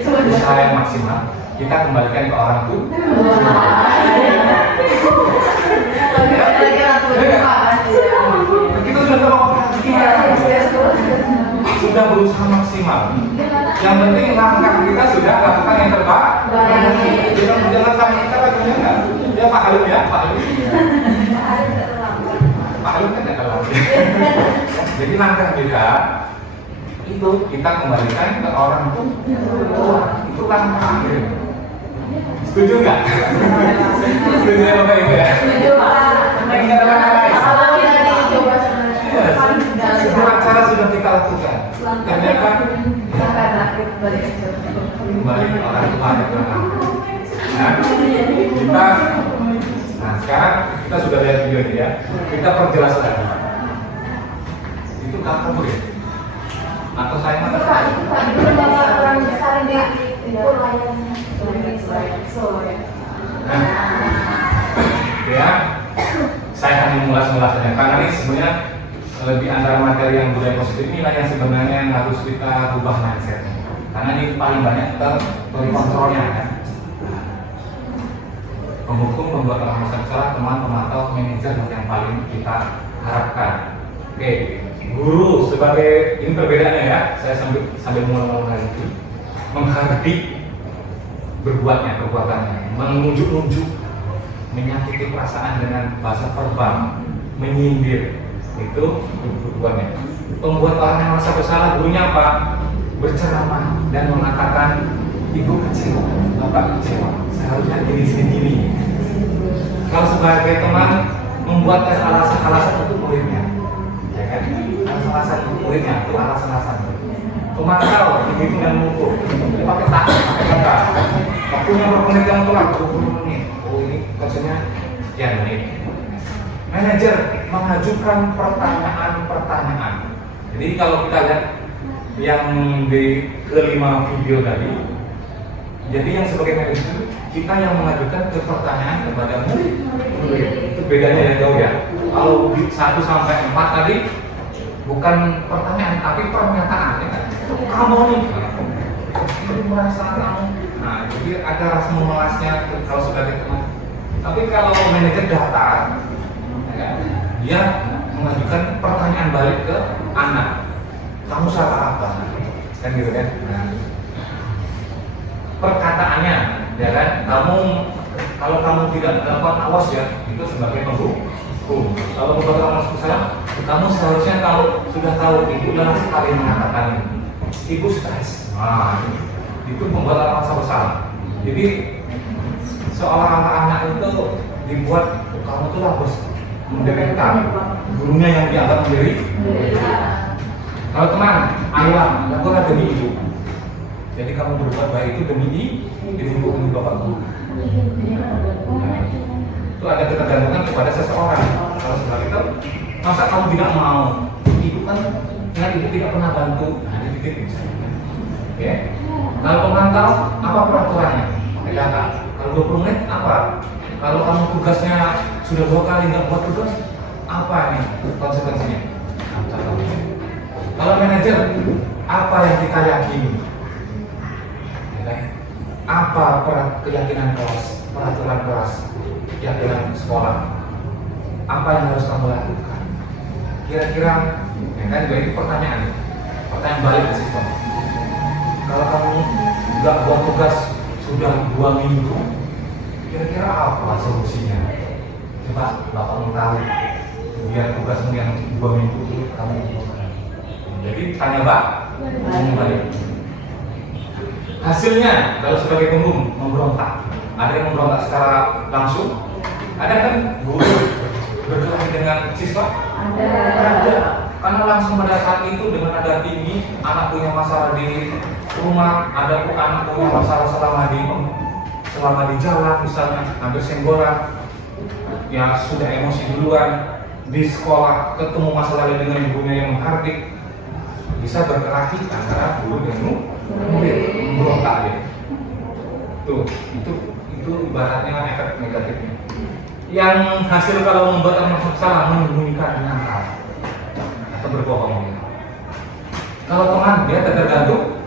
usaha yang maksimal, kita kembalikan ke orang tua. Kita sudah kolaborasi, sudah berusaha maksimal. Yang penting langkah kita sudah lakukan yang terbaik. Jangan sampai kita lakukan enggak. Ya Pak Halim ya, Pak Halim. Pak Halim kan tidak kalah. Jadi langkah kita itu kita kembalikan ke orang tua. Itu langkah akhir. Setuju nggak? Setuju ya Bapak Ibu ya? Setuju Pak. Enggak ada langkah lain. Kalau kita dicoba Semua cara sudah kita lakukan. Ternyata kembali ke orang tua ya Tuhan. Nah, sekarang kita sudah lihat video ini ya. Kita perjelas lagi. Itu kapan ya? Atau saya mana? orang besar di Ya, saya akan mengulas saja. Karena ini sebenarnya di antara materi yang budaya positif inilah yang sebenarnya yang harus kita rubah mindset. Karena ini paling banyak kontrolnya kan. Penghukum, pembuat orang masalah, teman, pemantau, manajer yang paling kita harapkan. Oke, guru sebagai ini perbedaannya ya. Saya sambil mengulang lagi. Menghardik perbuatannya, menunjuk-nunjuk, menyakiti perasaan dengan bahasa verbal, menyindir, itu perbuatannya. Pembuat orang yang merasa bersalah, gurunya apa? Berceramah dan mengatakan ibu kecewa, bapak kecewa, seharusnya gini. Kalau sebagai teman membuatkan alasan-alasan untuk muridnya, ya kan? Alasan-alasan untuk muridnya itu alasan-alasan. Pemantau, begitu dan mengukur, pakai tak, pakai kata. Waktunya berapa menit yang telat, 20 menit. Oh ini maksudnya sekian menit. Manajer mengajukan pertanyaan. Jadi kalau kita lihat yang di kelima video tadi, jadi yang sebagai manajer kita yang mengajukan pertanyaan kepada murid. Itu bedanya ya jauh ya. Kalau di 1 sampai 4 tadi bukan pertanyaan tapi pernyataan ya kan. Kamu nih, ini merasa kamu. Nah, jadi ada rasa memelasnya kalau sebagai teman. Tapi kalau manajer datar, ya, dia mengajukan pertanyaan balik ke anak. Kamu salah apa? Kan gitu kan? Nah, perkataannya, ya kan? Kalau kamu tidak melakukan awas ya, itu sebagai penghukum. Kalau membuat orang salah, kamu seharusnya sudah tahu ibu dan sekali mengatakan ini. Ibu stres. Nah, itu membuat orang merasa bersalah. Jadi seorang anak itu dibuat kamu tuh harus menderita, gurunya yang dianggap menderita. Kalau teman, ayolah lakukan demi ibu. Jadi kamu berbuat baik itu demi ibu, demi bapak guru. Nah, itu ada ketergantungan kepada seseorang. Kalau sebagai itu, masa kamu tidak mau? Ibu kan dengan ibu tidak pernah bantu. Nah, ini dikit misalnya. Oke. Kalau pemantau, apa peraturannya? Tidak. Kalau 20 menit apa? Kalau kamu tugasnya sudah 2 kali nggak buat tugas, apa ini konsekuensinya? Kalau manajer, apa yang kita yakini? Apa keyakinan kelas, peraturan kelas, keyakinan sekolah? Apa yang harus kamu lakukan? Kira-kira, ya kan juga itu pertanyaan balik ke sistem. Kalau kamu nggak buat tugas sudah 2 minggu, kira-kira apa solusinya? Pak, Bapak mau tahu biar tugasmu yang 2 minggu itu kamu lakukan. Jadi tanya Pak, kembali. Hasilnya kalau sebagai pengum memberontak, ada yang memberontak secara langsung, ada kan guru berkelahi dengan siswa, ada. Karena langsung pada saat itu dengan nada tinggi, anak punya masalah di rumah, ada anak punya masalah selama di jalan misalnya, hampir senggolan, ya sudah emosi duluan. Di sekolah ketemu masalah dengan ibunya yang menghardik, bisa berkelahi antara guru dan murid, memberontak ya. Tuh, itu ibaratnya efek negatifnya. Yang hasil kalau membuat anak salah menyembunyikan dengan atau berbohong. Kalau teman dia tergantung.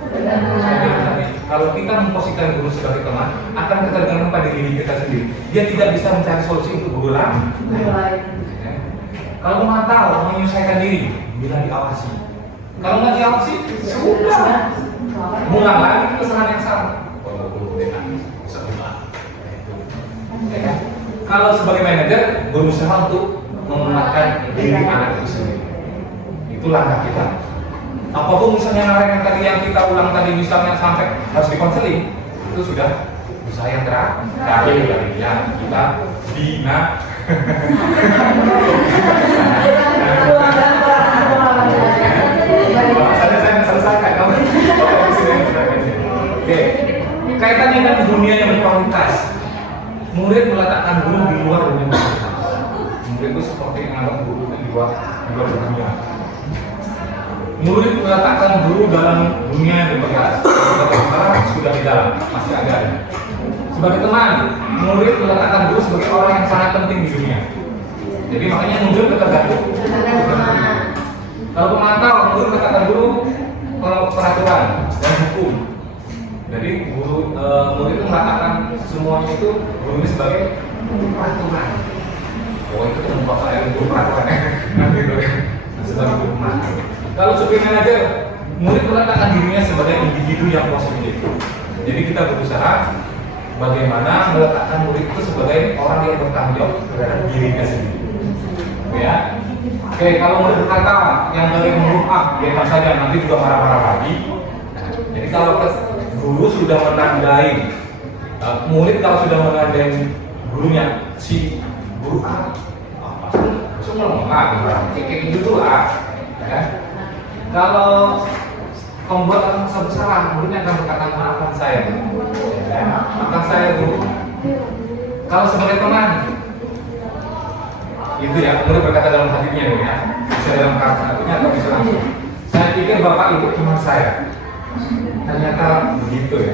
Kalau kita memposisikan guru sebagai teman, akan ketergantungan pada diri kita sendiri. Dia tidak bisa mencari solusi untuk guru lain. Kalau memantau, menyelesaikan diri, bila diawasi. Kalau nggak diawasi, sudah. Mulai lagi kesalahan yang sama. Kalau sebagai manajer, berusaha untuk menguatkan diri anak itu sendiri. Itu langkah kita. Apapun misalnya yang tadi yang kita ulang tadi misalnya sampai harus dikonseling, itu sudah usaha yang terakhir dari yang kita bina. Saya selesaikan kamu. Oke, kaitannya dengan dunia yang berkualitas. Murid meletakkan guru di luar dunia berkualitas. Murid itu seperti menganggap guru di luar dunia. Murid meletakkan guru dalam dunia yang berkualitas. Sementara sudah di dalam, masih ada. Sebagai teman, murid meletakkan guru sebagai orang yang sangat penting di dunia. Jadi makanya muncul ketergantungan. Kalau pemantau, murid meletakkan guru peraturan dan hukum. Jadi murid itu meletakkan semuanya itu guru ini sebagai peraturan. Oh itu ketemu bapak yang guru peraturan nanti itu sebagai guru pemantau. Kalau supir manajer, murid meletakkan dirinya sebagai individu yang positif. Jadi kita berusaha bagaimana meletakkan murid itu sebagai orang yang bertanggung jawab terhadap dirinya sendiri. Ya. Oke, kalau murid berkata yang dari menguap, biarkan saja nanti juga marah-marah lagi. Jadi kalau guru sudah menandai, murid kalau sudah menandai gurunya, si guru semua mengaku, kayak gitu lah. Ya. Kalau membuat anak salah, muridnya akan berkata maafkan saya, maafkan saya guru. Kalau sebagai teman, itu ya, murid berkata dalam hatinya ya, bisa dalam hatinya atau bisa langsung. Saya pikir bapak itu cuma saya, ternyata begitu ya.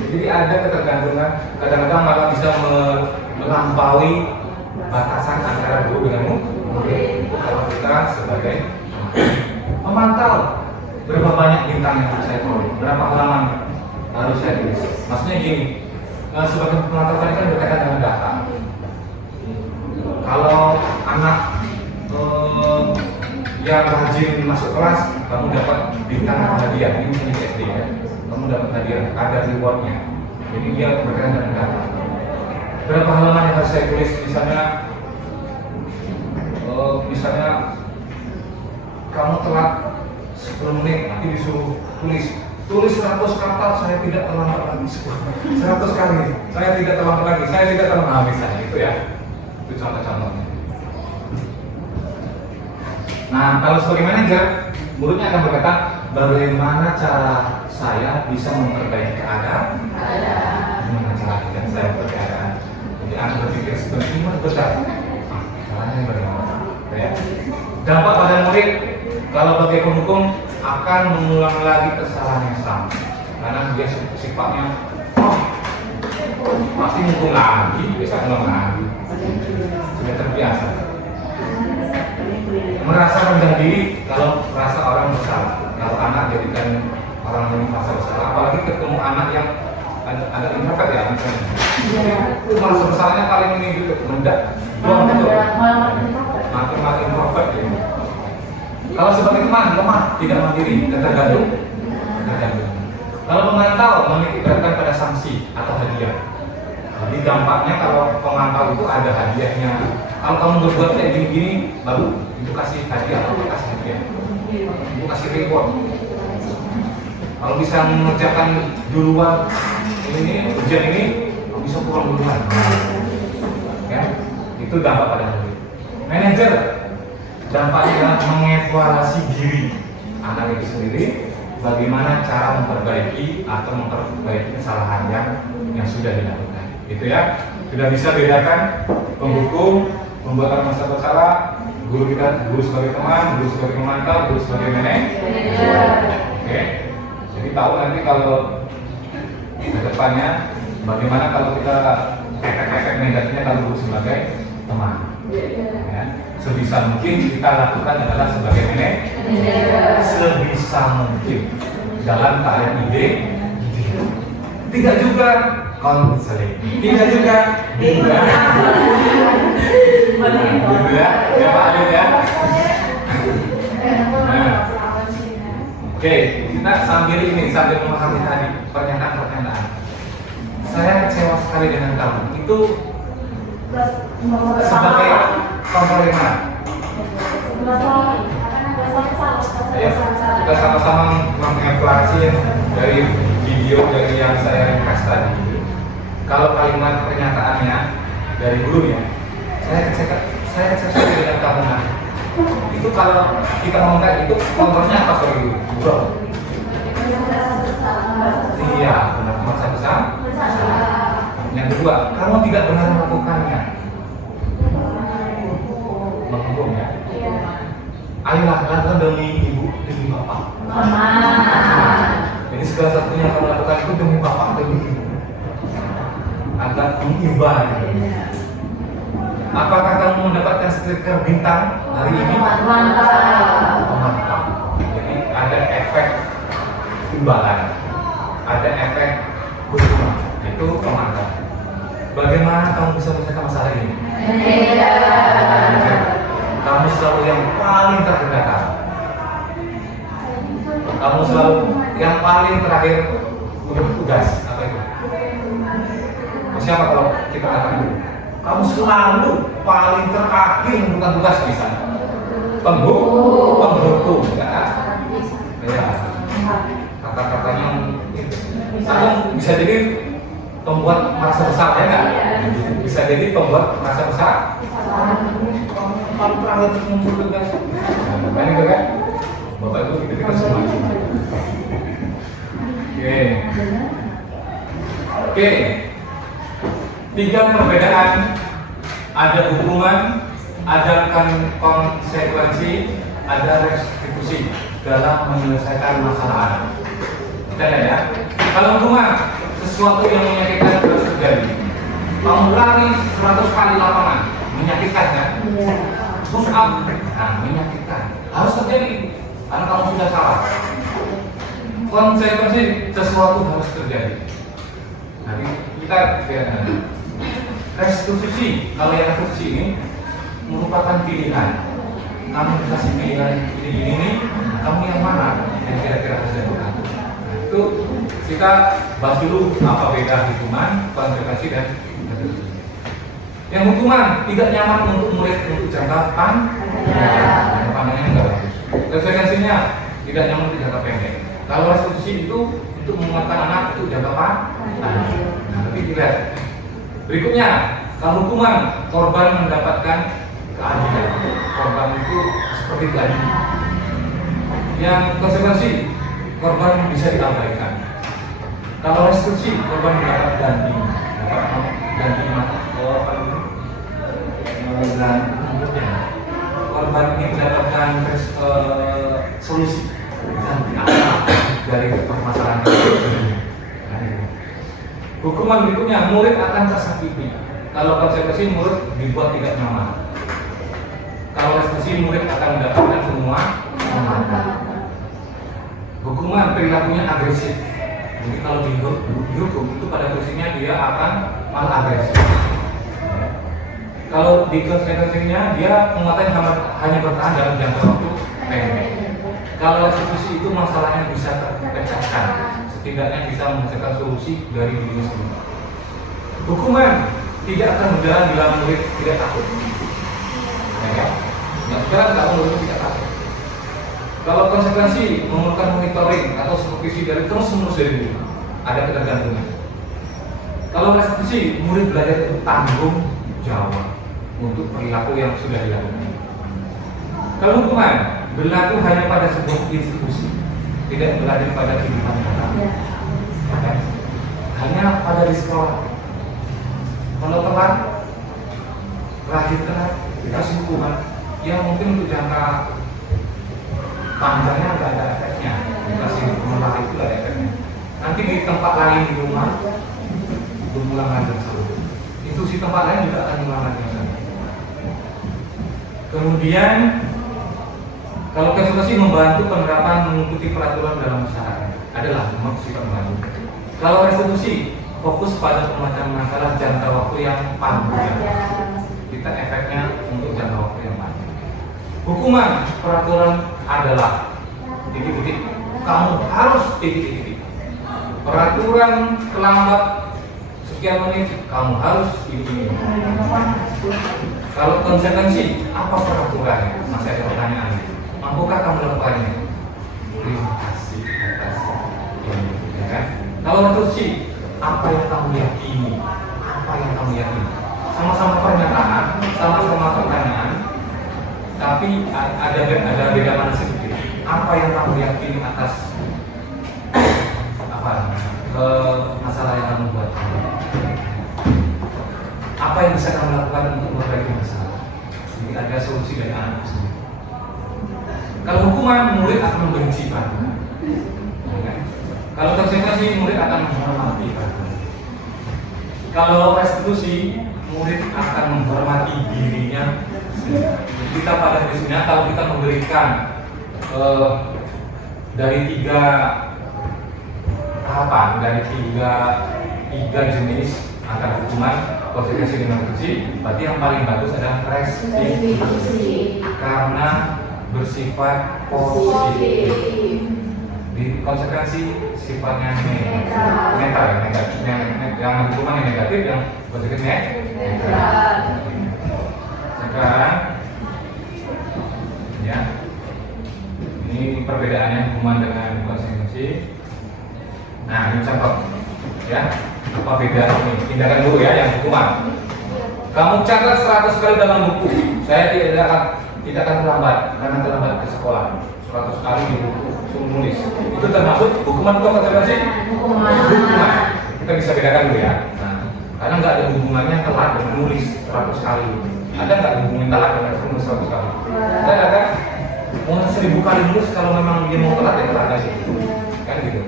Jadi ada ketergantungan, kadang-kadang malah bisa melampaui batasan antara guru dengan murid. Kalau kita sebagai memantau berapa banyak bintang yang harus saya tulis, berapa halaman harus saya tulis. Maksudnya gini, sebagai pemantau tadi kan berkaitan dengan data. Kalau anak yang rajin masuk kelas, kamu dapat bintang atau hadiah. Ini misalnya SD ya, kamu dapat hadiah, ada rewardnya. Jadi dia berkaitan dengan data. Berapa halaman yang harus saya tulis, misalnya kamu telat 10 menit, nanti disuruh tulis 100 kata, saya tidak terlambat lagi. 100 kali, saya tidak terlambat lagi, saya tidak terlambat. Misalnya itu ya, itu contoh-contohnya. Nah, kalau sebagai manajer, muridnya akan berkata, bagaimana cara saya bisa memperbaiki keadaan? Bagaimana cara saya memperbaiki keadaan? Jadi anak berpikir seperti ini betul. Caranya bagaimana? Ya. Dampak pada murid, kalau bagi penghukum akan mengulang lagi kesalahan yang sama, karena dia sifatnya pasti menghukum lagi, bisa ulang lagi, sudah terbiasa. Merasa rendah diri kalau merasa orang bersalah. Kalau anak jadikan orang yang merasa bersalah, apalagi ketemu anak yang ada introvert ya misalnya, itu merasa bersalahnya paling ini gitu, rendah, makin introvert ya. Kalau sebagai teman lemah, tidak mandiri, dan tergantung. Kalau memantau, menitik beratkan pada sanksi atau hadiah. Jadi dampaknya kalau pemantau itu ada hadiahnya. Kalau kamu berbuat kayak gini-gini, baru itu kasih hadiah atau kasih hadiah, itu kasih reward. Kalau bisa mengerjakan duluan ini ujian ini, bisa pulang duluan. Ya, itu dampak pada murid. Manajer, dampaknya mengevaluasi diri anak itu sendiri, bagaimana cara memperbaiki atau memperbaiki kesalahan yang sudah dilakukan. Itu ya, sudah bisa bedakan penghukum, pembuatan masa bersalah, guru sebagai teman, guru sebagai pemantau, guru sebagai manajer. Oke, jadi tahu nanti kalau ke depannya bagaimana kalau kita efek-efek negatifnya kalau guru sebagai teman. Ya, sebisa mungkin kita lakukan adalah sebagai manajer, sebisa mungkin dalam keadaan ide. Tidak juga konseling, tidak juga bimbingan. Gitu ya, ya Pak Adil ya. Nah, oke, kita sambil memahami tadi pernyataan-pernyataan. Saya kecewa sekali dengan kamu. Itu sebagai komponen mana? Ya, kita sama-sama mengevaluasi dari video dari yang saya ringkas tadi. Kalau kalimat pernyataannya dari gurunya, saya kecewa dengan kamu. Itu kalau kita ngomongkan itu kontrolnya apa sorry guru? Iya, benar masa besar. Yang kedua, kamu tidak benar melakukannya. Menghukum ya. Ayolah lakukan demi ibu, demi bapak. Jadi segala sesuatu yang kamu lakukan itu demi bapak, demi ibu. Agak mengimbang gitu. Apakah kamu mendapatkan stiker bintang hari ini? Mantap. Jadi ada efek imbalan, ada efek hukum, itu pemantau. Bagaimana kamu bisa menyelesaikan masalah ini? Kamu selalu yang paling terdekatan. Kamu selalu yang paling terakhir udah tugas apa itu? Siapa kalau kita katakan dulu? Kamu selalu paling terakhir bukan tugas bisa. Penghukum, ya. Ya. Kata-katanya atau bisa jadi pembuat merasa besar ya nggak? Bisa jadi pembuat merasa besar. Kamu terakhir mengumpul tugas. Nah, ini kan? Bapak Ibu kita semua. Oke. 3 perbedaan, ada hukuman, ada konsekuensi, ada restitusi dalam menyelesaikan masalah anak. Kita lihat ya. Kalau hukuman, sesuatu yang menyakitkan terus terjadi. Kamu lari 100 kali lapangan, menyakitkan kan? Push up, nah menyakitkan. Harus terjadi, karena kamu sudah salah. Konsekuensi, sesuatu harus terjadi. Nanti kita lihat. Restitusi, kalau yang restitusi ini merupakan pilihan. Kamu dikasih pilihan ini, kamu yang mana yang kira-kira harus dilakukan? Itu kita bahas dulu apa beda hukuman, konsekuensi dan restitusi. Yang hukuman tidak nyaman untuk murid untuk jangka panjangnya enggak bagus. Konsekuensinya tidak nyaman untuk jangka pendek. Kalau restitusi itu untuk menguatkan anak itu jangka panjang. Tapi dilihat. Berikutnya, kalau hukuman korban mendapatkan keadilan, korban itu seperti keadilan. Yang konsekuensi, korban bisa diabaikan. Kalau restitusi, korban mendapat ganti korban ini mendapatkan solusi dari permasalahan itu. Hukuman berikutnya, murid akan tersakiti. Kalau konsekuensi, murid dibuat tidak nyaman. Kalau restitusi, murid akan mendapatkan semua pemahaman. Hukuman perilakunya agresif. Jadi kalau dihukum itu pada posisinya dia akan malah agresif. Kalau di konsekuensinya dia penguatan hanya bertahan dalam jangka waktu pendek. Kalau restitusi itu masalahnya bisa terpecahkan. Setidaknya bisa menghasilkan solusi dari diri sendiri. Hukuman tidak akan berjalan bila murid tidak takut. Ya, kan? Tidak berjalan kalau murid tidak takut. Kalau konsekuensi memerlukan monitoring atau supervisi dari terus-menerus dari guru, ada ketergantungan. Kalau restitusi, murid belajar untuk tanggung jawab untuk perilaku yang sudah dilakukan. Kalau hukuman berlaku hanya pada sebuah institusi, tidak berlanjut pada kehidupan nyata. Ya. Hanya pada di sekolah. Kalau telat, rajin telat, dikasih hukuman yang mungkin untuk jangka panjangnya nggak ada efeknya. Dikasih hukuman lari itu ada efeknya. Nanti di tempat lain di rumah berulang lagi yang sama. Itu si tempat lain juga akan mengulang lagi yang sama. Kemudian kalau konsultasi membantu penerapan mengikuti peraturan dalam masyarakat adalah sifat membantu. Kalau restitusi fokus pada pemecahan masalah jangka waktu yang panjang. Kita efeknya untuk jangka waktu yang panjang. Hukuman peraturan adalah titik-titik. Kamu harus titik-titik. Peraturan terlambat sekian menit, kamu harus ini. Kalau konsekuensi, apa peraturannya? Masih ada pertanyaan. Mampukah kamu melakukannya? Terima kasih atas ini, ya kan? Kalau restitusi, apa yang kamu yakini? Apa yang kamu yakini? Sama-sama pernyataan, sama-sama pertanyaan, tapi ada beda mana sedikit. Apa yang kamu yakini atas masalah yang kamu buat? Apa yang bisa kamu lakukan untuk memperbaiki masalah? Jadi ada solusi dari anak sendiri. Kalau hukuman, murid akan membenci pelaku. Kalau konsekuensi, murid akan menghormati pelaku. Kalau restitusi, murid akan menghormati dirinya sendiri. Kita pada prinsipnya kalau kita memberikan dari tiga tahapan, dari tiga jenis antara hukuman, konsekuensi dengan restitusi, berarti yang paling bagus adalah restitusi karena bersifat positif. Di konsekuensi sifatnya netral, yang hukuman yang negatif, yang konsekuensinya netral. Sekarang, ya, ini perbedaannya hukuman dengan konsekuensi. Nah, ini contoh, ya, apa beda ini? Tindakan dulu ya, yang hukuman. Kamu catat 100 kali dalam buku. Saya tidak akan terlambat karena terlambat ke sekolah. 100 kali di buku suruh nulis. Itu termasuk hukuman atau konsekuensi? Hukuman. Kita bisa bedakan dulu ya. Nah, karena nggak ada hubungannya telat dengan nulis 100 kali. Ada nggak hubungan telat dengan nulis 100 kali? Ada kan? Mau 1000 kali nulis kalau memang dia mau telat ya telat aja. Kan gitu.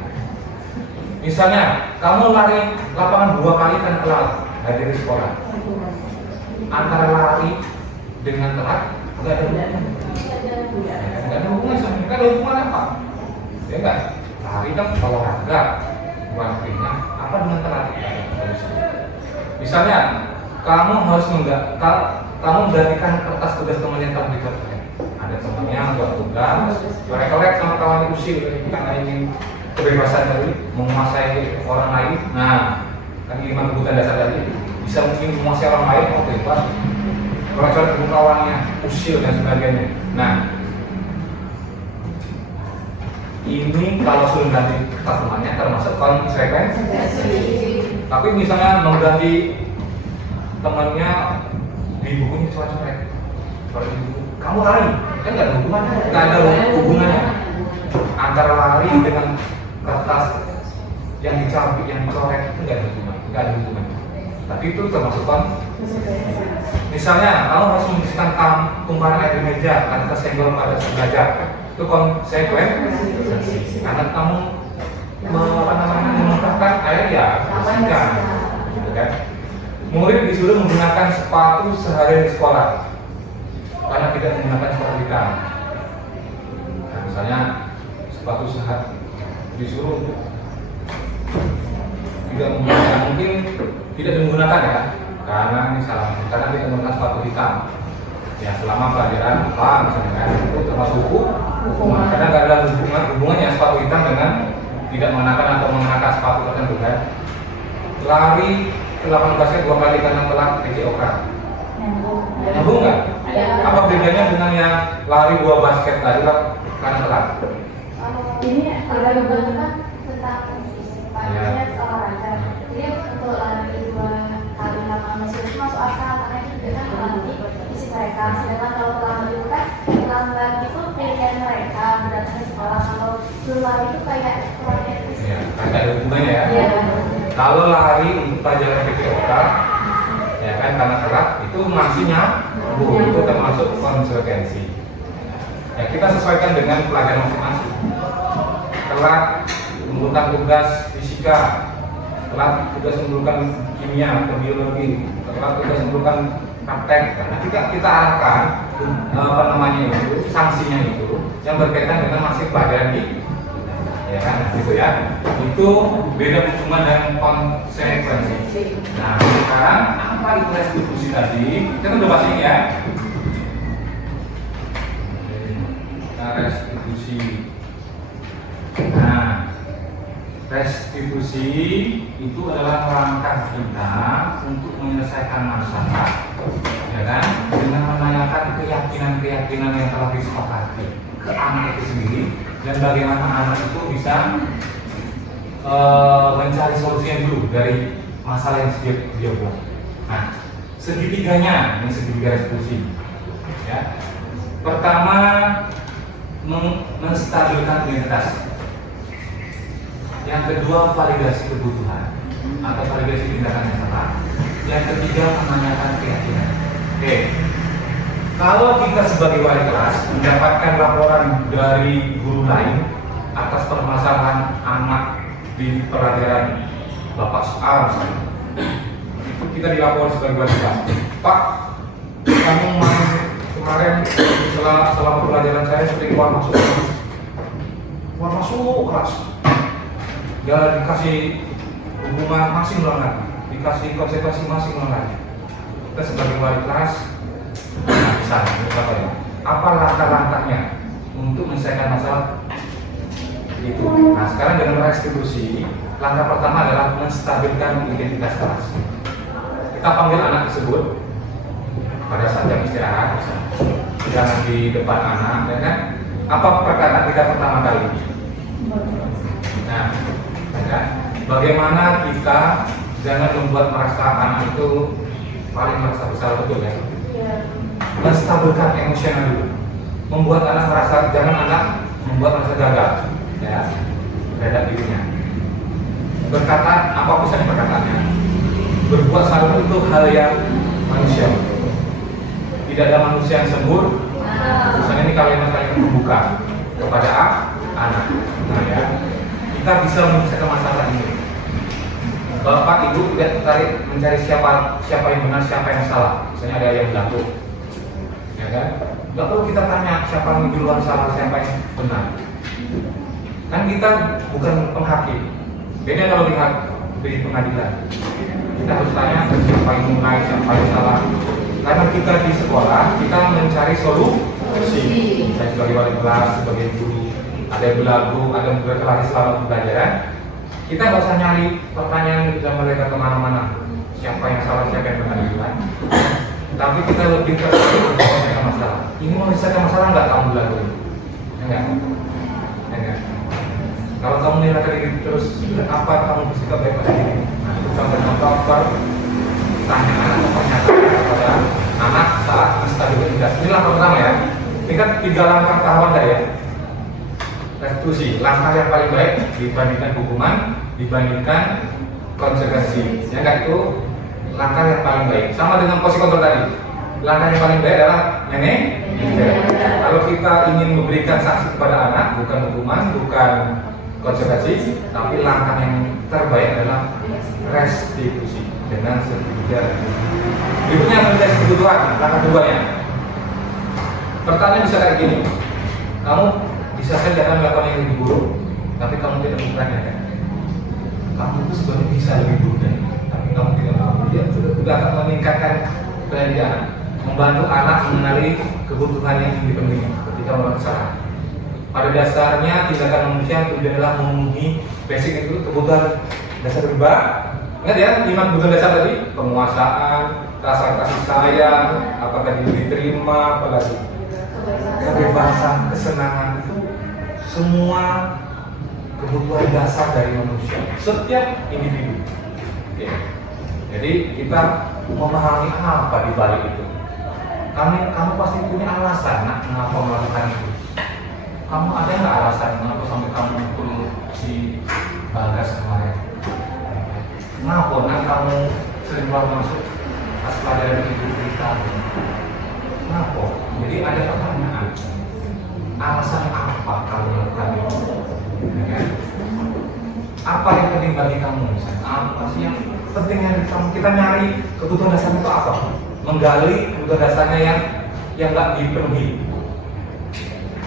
Misalnya, kamu lari lapangan 2 kali kan telat dari sekolah. Antara lari dengan telat nggak ada hubungan. Nggak ada hubungan sama mereka. Ada hubungan apa? Ya enggak. Lari kan olahraga, larinya apa dengan telat? Misalnya, kamu harus kamu menggantikan kertas tugas teman yang telah dikerjakan. Ada temannya buat tugas, korek-korek sama kawan usil karena ingin kebebasan tadi, menguasai orang lain. Nah, kan 5 kebutuhan dasar tadi bisa mungkin menguasai orang lain, oh bebas. Korek-korek ke kawannya, usil dan sebagainya. Nah, ini kalau sudah ganti kertas temannya termasuk konsekuensi. Tapi misalnya mengganti temannya di bukunya coret-coret, kamu lari, kan nggak ada hubungannya, antara lari dengan kertas yang dicabik, yang dicoret itu nggak ada hubungan. Tapi itu termasuk misalnya kamu harus membersihkan tumpahan air di meja karena tersenggol pada sengaja, itu konsekuensi. Karena kamu menumpahkan air ya bersihkan, gitu kan? Murid disuruh menggunakan sepatu seharian di sekolah karena tidak menggunakan sepatu hitam. Nah, misalnya sepatu sehat disuruh untuk tidak menggunakan, mungkin tidak menggunakan ya, karena ini salah, karena tidak menggunakan sepatu hitam. Ya selama pelajaran apa misalnya kan, itu termasuk hukuman. Karena nggak ada hubungannya sepatu hitam dengan tidak mengenakan atau mengenakan sepatu tertentu kan. Lari 18-nya 2 kali karena telat PJOK. Nyambung. Nyambung nggak? Ada. Apa bedanya dengan yang lari 2 basket tadi karena telat? Ini Kalau ada yang beberapa kan tentang sifatnya olahraga. Jadi untuk lari 2 kali lapangan masih itu masuk akal karena itu juga kan melatih fisik mereka. Sedangkan kalau lambat itu kan lambat itu pilihan mereka berdasarkan sekolah. Kalau dulu lari itu kayak kurang etis. Ya, ada hubungannya ya. Iya. Kalau lari untuk pelajaran PJOK, ya kan karena telat itu masih nyambung, itu termasuk konsekuensi. Ya, kita sesuaikan dengan pelajaran masing-masing. Telat melakukan tugas fisika, telat tugas melakukan kimia atau biologi, telat tugas melakukan praktek. Nah, kita arahkan apa namanya itu, sanksinya itu yang berkaitan dengan masih pelajaran di, ya kan, gitu ya. Itu beda hukuman dan konsekuensi. Nah, sekarang apa itu restitusi tadi? Kita udah bahas ini ya. Nah, restitusi. Nah, restitusi itu adalah langkah kita untuk menyelesaikan masalah, ya kan? Dengan menanyakan keyakinan-keyakinan yang telah disepakati ke anak itu sendiri dan bagaimana anak itu bisa mencari solusinya dulu dari masalah yang dia buat. Nah, segitiganya ini segitiga restitusi. Ya. Pertama, menstabilkan identitas. Yang kedua, validasi kebutuhan atau validasi tindakan yang salah. Yang ketiga, menanyakan keyakinan. Oke. Kalau kita sebagai wali kelas mendapatkan laporan dari guru lain atas permasalahan anak di pelajaran Bapak soal misalnya, itu kita dilapor sebagai wali kelas. Pak, kamu kemarin selama pelajaran saya sering keluar masuk kelas. Ya dikasih hubungan masing melanggar, dikasih konsekuensi masing melanggar. Kita sebagai wali kelas, nah, bisa apa langkah-langkahnya untuk menyelesaikan masalah itu. Nah, sekarang dengan restitusi, langkah pertama adalah menstabilkan identitas kelas. Kita panggil anak tersebut pada saat jam istirahat, jangan di depan anak, ya kan? Apa perkataan kita pertama kali? Nah, ya, bagaimana kita jangan membuat merasa anak itu paling merasa besar, betul ya? Menstabilkan emosional dulu, membuat anak merasa, jangan anak membuat merasa gagal, ya, terhadap dirinya. Berkata apa misalnya perkataannya? Berbuat selalu itu hal yang manusiawi. Tidak ada manusia yang sempurna. Misalnya ini kalimat-kalimat membuka kepada anak. Nah ya, kita bisa menyelesaikan masalah ini. Bapak ibu tidak tertarik mencari siapa yang benar, siapa yang salah. Misalnya ada yang belagu, ya kan? Nggak perlu kita tanya siapa yang di luar salah, siapa yang benar. Kan kita bukan penghakim. Beda kalau di pengadilan. Kita harus tanya siapa yang mulai, siapa yang salah. Karena kita di sekolah, kita mencari solusi. Saya sebagai wali kelas, sebagai guru, ada yang belagu, ada yang berkelahi selama pembelajaran. Kita nggak usah nyari pertanyaan dan mereka kemana-mana. Siapa yang salah, siapa yang benar gitu kan. Tapi kita lebih tertarik untuk menyelesaikan masalah. Ini mau menyelesaikan masalah nggak kamu belagu? Enggak. Enggak. Kalau kamu menilai diri terus, apa kamu bersikap baik pada diri? Nah, itu contoh-contoh pertanyaan atau pernyataan kepada anak saat menstabilkan. Ini langkah pertama ya. Ini kan 3 langkah tahapan tadi ya. Restitusi, langkah yang paling baik dibandingkan hukuman, dibandingkan konsekuensi. Ya kan, itu langkah yang paling baik. Sama dengan posisi kontrol tadi. Langkah yang paling baik adalah manajemen. Kalau kita ingin memberikan sanksi kepada anak, bukan hukuman, bukan konsekuensi, tapi langkah yang terbaik adalah restitusi dengan segitiga. Berikutnya validasi kebutuhan, langkah keduanya. Pertanyaan bisa kayak gini, kamu bisa saja kan melakukan yang lebih buruk, tapi kamu tidak mempertanyakan. Kamu itu sebenarnya bisa lebih buruk dari ini, tapi kamu tidak mampu. Dia sudah akan meningkatkan pendidikan, membantu anak mengenali kebutuhan yang ingin dipenuhi ketika melakukan kesalahan. Pada dasarnya tindakan manusia tujuannya adalah memenuhi basic itu kebutuhan dasar Ingat ya, 5 kebutuhan dasar tadi, penguasaan, rasa kasih sayang, apakah diterima, apalagi kebebasan, kesenangan, semua kebutuhan dasar dari manusia, setiap individu. Oke. Jadi kita memahami apa di balik itu. Kamu pasti punya alasan kenapa melakukan itu. Kamu ada nggak alasan kenapa sampai kamu perlu si Bagas kemarin? Kenapa kamu sering masuk pas pelajaran ibu kita? Kenapa? Jadi ada pertanyaan. Alasan apa kamu melakukan itu? Ya. Apa yang penting bagi kamu? Misalnya, apa sih yang penting yang kita nyari kebutuhan dasar itu apa? Menggali kebutuhan dasarnya yang nggak dipenuhi.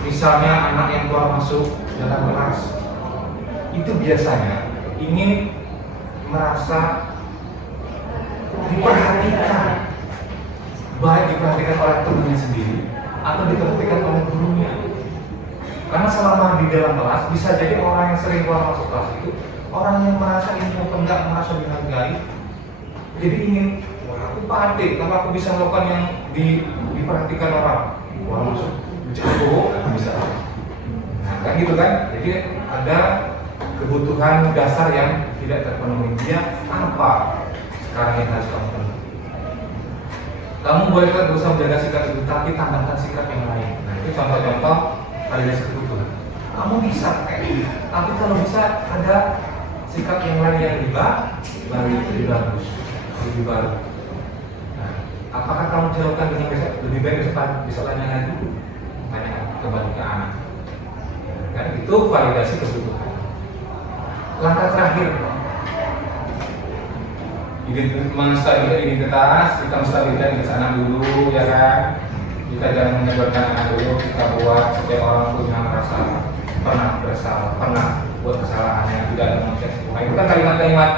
Misalnya anak yang keluar masuk dalam kelas itu biasanya ingin merasa diperhatikan, baik diperhatikan oleh temannya sendiri atau diperhatikan oleh gurunya. Karena selama di dalam kelas bisa jadi orang yang sering keluar masuk kelas itu orang yang merasa ingin enggak merasa dihargai, jadi ingin aku pandai kalau aku bisa melakukan yang diperhatikan orang masuk jago bisa. Nah kan gitu kan, jadi ada kebutuhan dasar yang tidak terpenuhi. Dia apa sekarang yang harus kamu penuhi? Kamu boleh kan berusaha menjaga sikap itu, tapi tambahkan sikap yang lain. Nah itu contoh-contoh validasi kebutuhan. Kamu bisa kayak ini, tapi kalau bisa ada sikap yang lain yang lebih bagus, lebih baru. Nah, apakah kamu jawabkan dengan besok lebih baik besok tanya lagi? Tanya kembali ke anak. Kan itu validasi kebutuhan. Langkah terakhir, menstabilkan identitas, kita menstabilkan identitas anak dulu, ya kan? Kita jangan menyebabkan anak dulu, kita buat setiap orang punya merasa pernah bersalah, pernah buat kesalahan yang tidak ada manusia sempurna. Itu kan kalimat-kalimat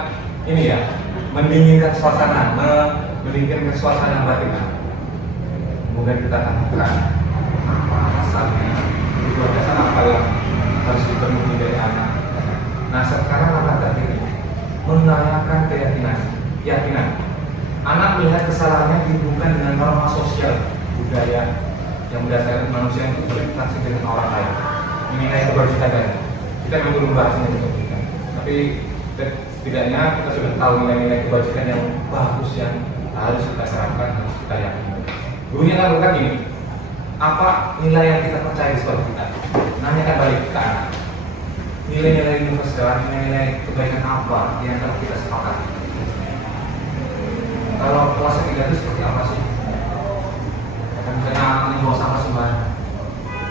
ini ya, mendinginkan suasana, mendinginkan suasana batin. Kemudian kita tanyakan apa alasannya, kebutuhan dasar apa yang harus dipenuhi dari anak. Nah sekarang langkah terakhir, menanyakan keyakinan. Anak melihat kesalahannya bukan dengan norma sosial budaya yang berdasarkan manusia untuk berinteraksi dengan orang lain. Nilai kebajikan tadi. Kita memang belum bahas ini untuk kita. Tapi setidaknya kita sudah tahu nilai-nilai kebajikan yang bagus yang harus kita terapkan, harus kita yakini. Gurunya lakukan ini. Apa nilai yang kita percaya seperti kita? Nanyakan balik ke anak. Nilai-nilai universal, nilai-nilai kebaikan apa yang telah kita sepakati? Kalau kelas ketiga itu seperti apa sih? Misalnya anak bawa sampah sembarangan.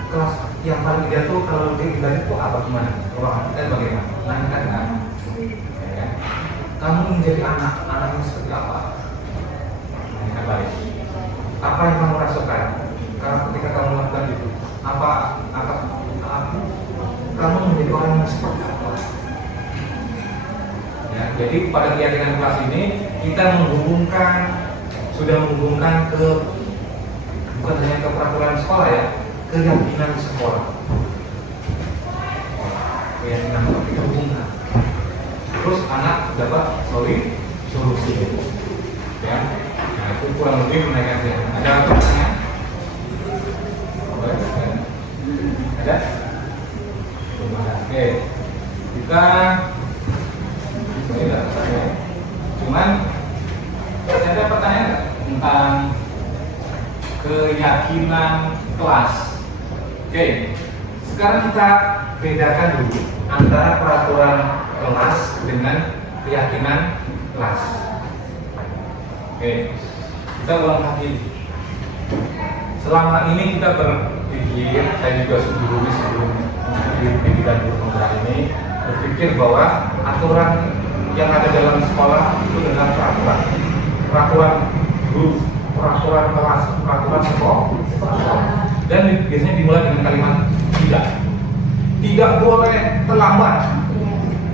Kelas yang paling ideal tuh kalau dia ibadah itu apa gimana? Ruangan kita bagaimana? Nanyakan kan? Ya. Kamu ingin jadi anaknya seperti apa? Nanyakan balik. Apa yang kamu rasakan? Kalau ketika kamu melakukan itu, kamu menjadi orang yang seperti apa? Ya, jadi pada keyakinan kelas ini kita sudah menghubungkan ke bukan hanya ke peraturan sekolah ya, keyakinan sekolah. Keyakinan sekolah kita hubungkan. Terus anak dapat solusi. Ya, nah itu kurang lebih menaikkan. Ada pertanyaan? Ada? Oke, kita cuman saya ada pertanyaan tentang keyakinan kelas. Oke, sekarang kita bedakan dulu antara peraturan kelas dengan keyakinan kelas. Oke, kita ulang lagi. Selama ini kita berpikir, saya juga sebelum pendidikan guru penggerak ini berpikir bahwa aturan yang ada dalam sekolah itu adalah peraturan guru, peraturan kelas, peraturan sekolah, dan biasanya dimulai dengan kalimat tidak boleh terlambat.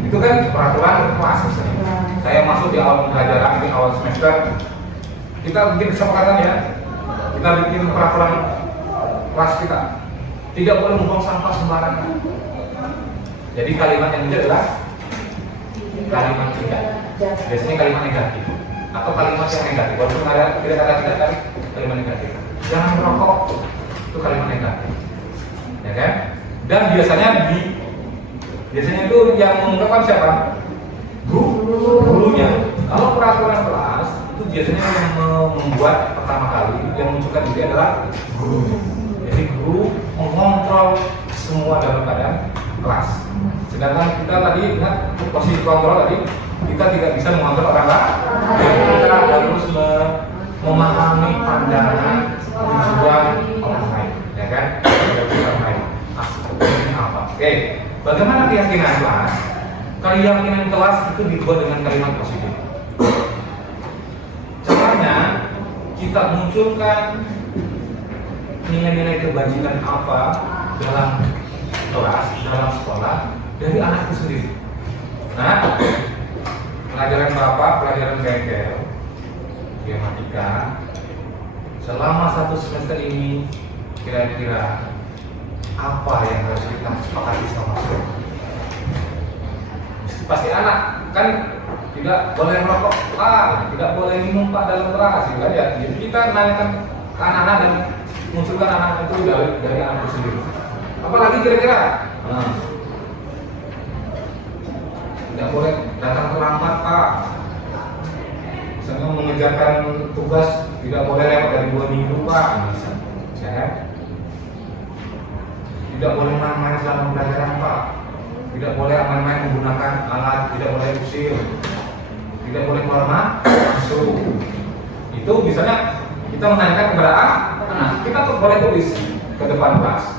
Itu kan peraturan kelas misalnya. Saya masuk di awal pembelajaran, di awal semester, kita bikin kesepakatan ya, kita bikin peraturan kelas kita. Tidak boleh membuang sampah sembarangan. Jadi kalimat yang itu adalah kalimat tidak. biasanya kalimat negatif atau kalimat yang negatif. Walaupun ada tidak kata tidak tapi kalimat negatif. Jangan merokok, itu kalimat negatif, ya kan? Dan biasanya itu yang mengungkapkan siapa? Gurunya. Kalau peraturan kelas itu biasanya yang membuat pertama kali yang munculkan ide adalah guru. Jadi guru mengontrol semua dalam keadaan kelas. Sedangkan kita tadi ingat posisi kontrol tadi kita tidak bisa mengontrol orang lain. Kita harus memahami pandangan tujuan orang lain, ya kan? Orang lain. Ini apa? Oke. Bagaimana keyakinan kelas? Keyakinan kelas itu dibuat dengan kalimat positif. Caranya kita munculkan nilai-nilai kebajikan apa dalam kelas, dalam sekolah dari anak itu sendiri. Nah, pelajaran Bapak, pelajaran bengkel, matematika, selama 1 semester ini kira-kira apa yang harus kita sepakati sama-sama? Pasti anak kan tidak boleh merokok, tidak boleh minum Pak dalam kelas, gitu aja. Jadi kita nanyakan ke anak-anak dan munculkan anak itu dari anak itu sendiri. Apalagi kira-kira? Tidak boleh datang terlambat Pak. Misalnya mengerjakan tugas tidak boleh lewat dari 2 minggu Pak, bisa, ya kan? Tidak boleh main-main selama pembelajaran Pak. Tidak boleh main-main menggunakan alat, tidak boleh usil, tidak boleh keluar masuk. Itu misalnya kita menanyakan kepada anak, kita tuh boleh tulis ke depan kelas.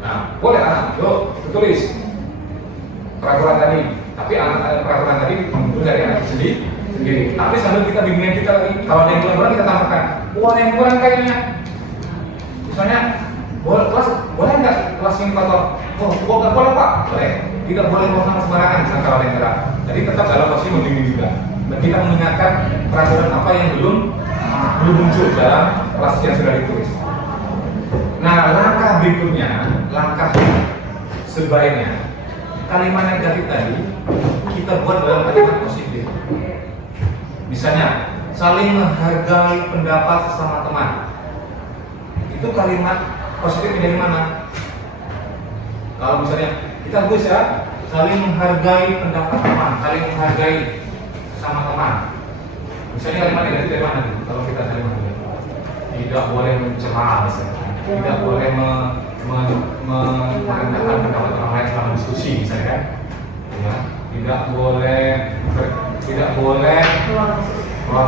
Nah, boleh anak, yuk tulis peraturan tadi. Tapi peraturan tadi muncul dari anak sendiri. Tapi sambil kita bimbingan kita lagi, kalau ada yang kurang kita tambahkan. Ada yang kurang kayaknya. Misalnya, boleh nggak kelas ini kotor? Nggak boleh Pak. Boleh. Tidak boleh buang sampah sembarangan misalnya kalau ada yang terang. Jadi tetap dalam posisi membimbing juga. Dan kita mengingatkan peraturan apa yang belum muncul dalam kelas yang sudah ditulis. Nah, langkah berikutnya, langkah sebaiknya kalimat negatif tadi kita buat dalam kalimat positif. Misalnya, saling menghargai pendapat sesama teman. Itu kalimat positif dari mana? Kalau misalnya kita tulis ya, saling menghargai pendapat teman, saling menghargai sama teman. Misalnya kalimat negatif dari mana? Kalau kita saling menghargai, tidak boleh mencela, misalnya. Tidak boleh merendahkan pendapat orang lain selama diskusi, misalnya kan? Ya, tidak boleh keluar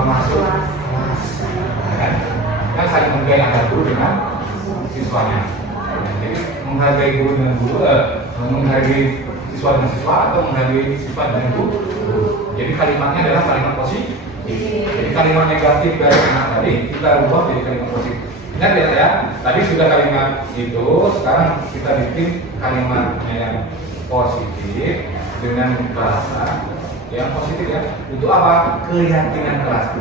masuk kelas, kan saling menghargai antara guru dengan siswanya. Jadi menghargai guru dengan guru, menghargai siswa dengan siswa atau menghargai siswa dengan guru. Jadi kalimatnya adalah kalimat positif. Jadi kalimat negatif dari anak tadi kita ubah jadi kalimat positif. Ingat ya, tadi sudah kalimat itu, sekarang kita bikin kalimatnya yang positif dengan bahasa yang positif ya. Untuk apa? Keyakinan kelas.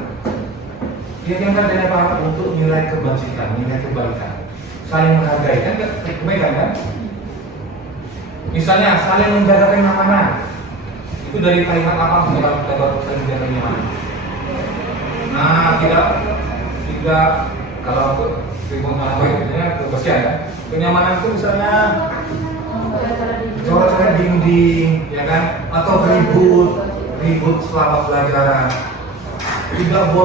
Keyakinan dari apa? Untuk nilai kebajikan, nilai kebaikan. Saling menghargai kan kebaikan kan? Misalnya saling menjaga kenyamanan. Itu dari kalimat apa? Kalau kita baru saling menjaga kenyamanan. Nah, tidak kalau kebersihan ya. Kenyamanan itu misalnya coret-coret dinding, ya kan? Atau ribut selama pelajaran. Tidak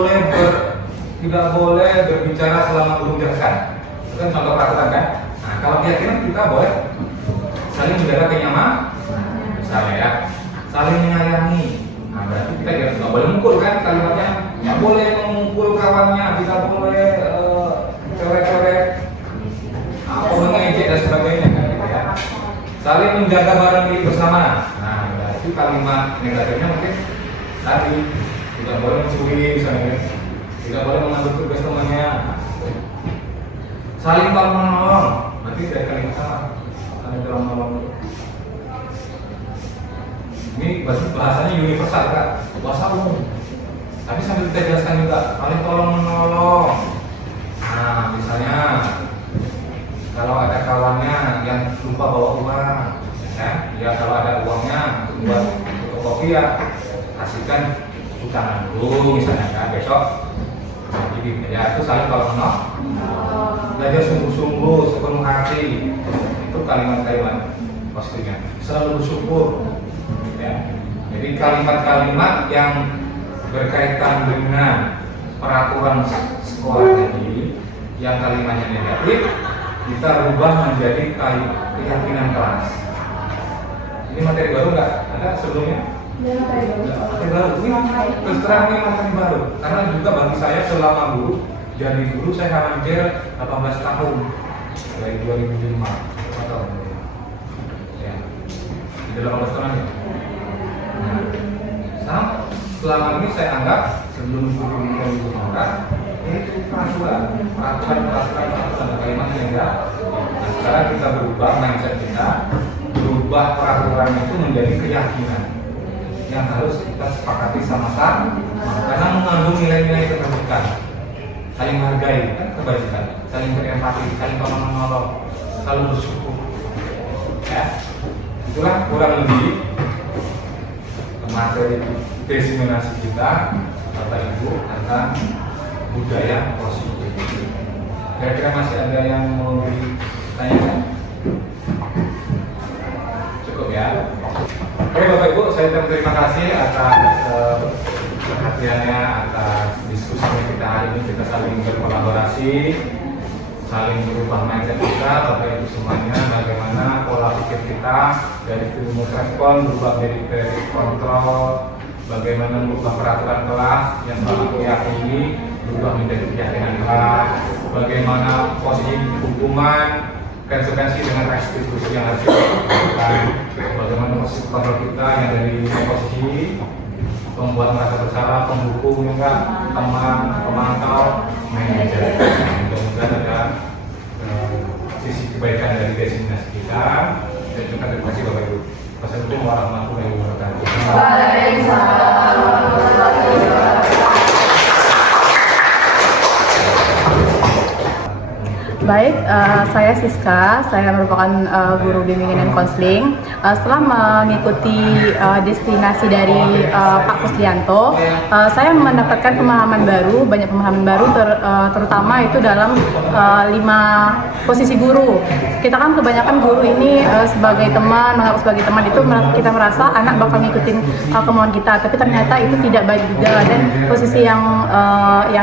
boleh berbicara selama guru menjelaskan. Itu kan contoh peraturan kan? Nah, kalau keyakinan kita boleh saling menjaga kenyamanan, misalnya ya, saling menyayangi. Nah, berarti kita nggak boleh mukul kan kalimatnya? Nggak boleh memukul kawannya, tidak boleh coret-coret, atau mengejek dan sebagainya kan, gitu ya. Saling menjaga barang milik bersama. Nah, itu kalimat negatifnya mungkin tadi tidak boleh mencuri, misalnya, tidak boleh mengambil tugas temannya. Saling tolong menolong, nanti dari kalimat sama, saling tolong menolong. Ini bahasanya universal kan, bahasa umum. Tapi sambil kita jelaskan juga, saling tolong menolong. Nah, misalnya kalau ada kawannya yang lupa bawa uang, ya kalau ada uangnya buat fotokopi ya kasihkan Belajar sungguh-sungguh, sepenuh hati. Itu kalimat-kalimat pastinya. Selalu bersyukur. Ya. Jadi kalimat-kalimat yang berkaitan dengan peraturan sekolah tadi, yang kalimatnya negatif, kita rubah menjadi keyakinan kelas. Ini materi baru nggak? Ada sebelumnya? Materi baru. Ini terus terang ini materi baru. Karena juga bagi saya selama guru, jadi guru saya hampir 18 tahun dari 2005. Berapa tahun? Ya. Sudah 18 tahun ya. Nah, selama ini saya anggap sebelum guru orang itu peraturan kalimat yang enggak. Nah, sekarang kita berubah mindset kita, berubah peraturan itu menjadi keyakinan yang harus kita sepakati sama-sama karena mengandung nilai-nilai keterbukaan, saling menghargai, kan kebaikan, saling berempati, saling tolong-menolong, selalu bersyukur. Ya, itulah kurang lebih materi diseminasi kita, Bapak Ibu, tentang budaya positif. Kira-kira masih ada yang mau ditanyakan? Cukup ya. Oke Bapak Ibu, saya terima kasih atas perhatiannya, atas diskusi kita hari ini. Kita saling berkolaborasi, saling berubah mindset kita, Bapak Ibu semuanya, bagaimana pola pikir kita dari stimulus respon berubah menjadi periode kontrol, bagaimana merubah peraturan kelas yang selama kuliah ini berubah menjadi keyakinan kelas, bagaimana posisi hukuman konsekuensi dengan restitusi yang harus dilakukan, bagaimana posisi kontrol kita yang dari posisi pembuat merasa bersalah, penghukum juga, teman, pemantau, manajer. Mudah-mudahan ada sisi kebaikan dari diseminasi kita. Dan juga terima kasih Bapak Ibu. Wassalamualaikum warahmatullahi wabarakatuh. Baik, saya Siska, saya merupakan guru bimbingan dan konseling. Setelah mengikuti destinasi dari Pak Kusdianto, saya mendapatkan pemahaman baru, banyak pemahaman baru, terutama itu dalam 5 posisi guru. Kita kan kebanyakan guru ini sebagai teman, mengaku sebagai teman itu kita merasa anak bakal ngikutin kemauan kita, tapi ternyata itu tidak baik juga. Dan posisi yang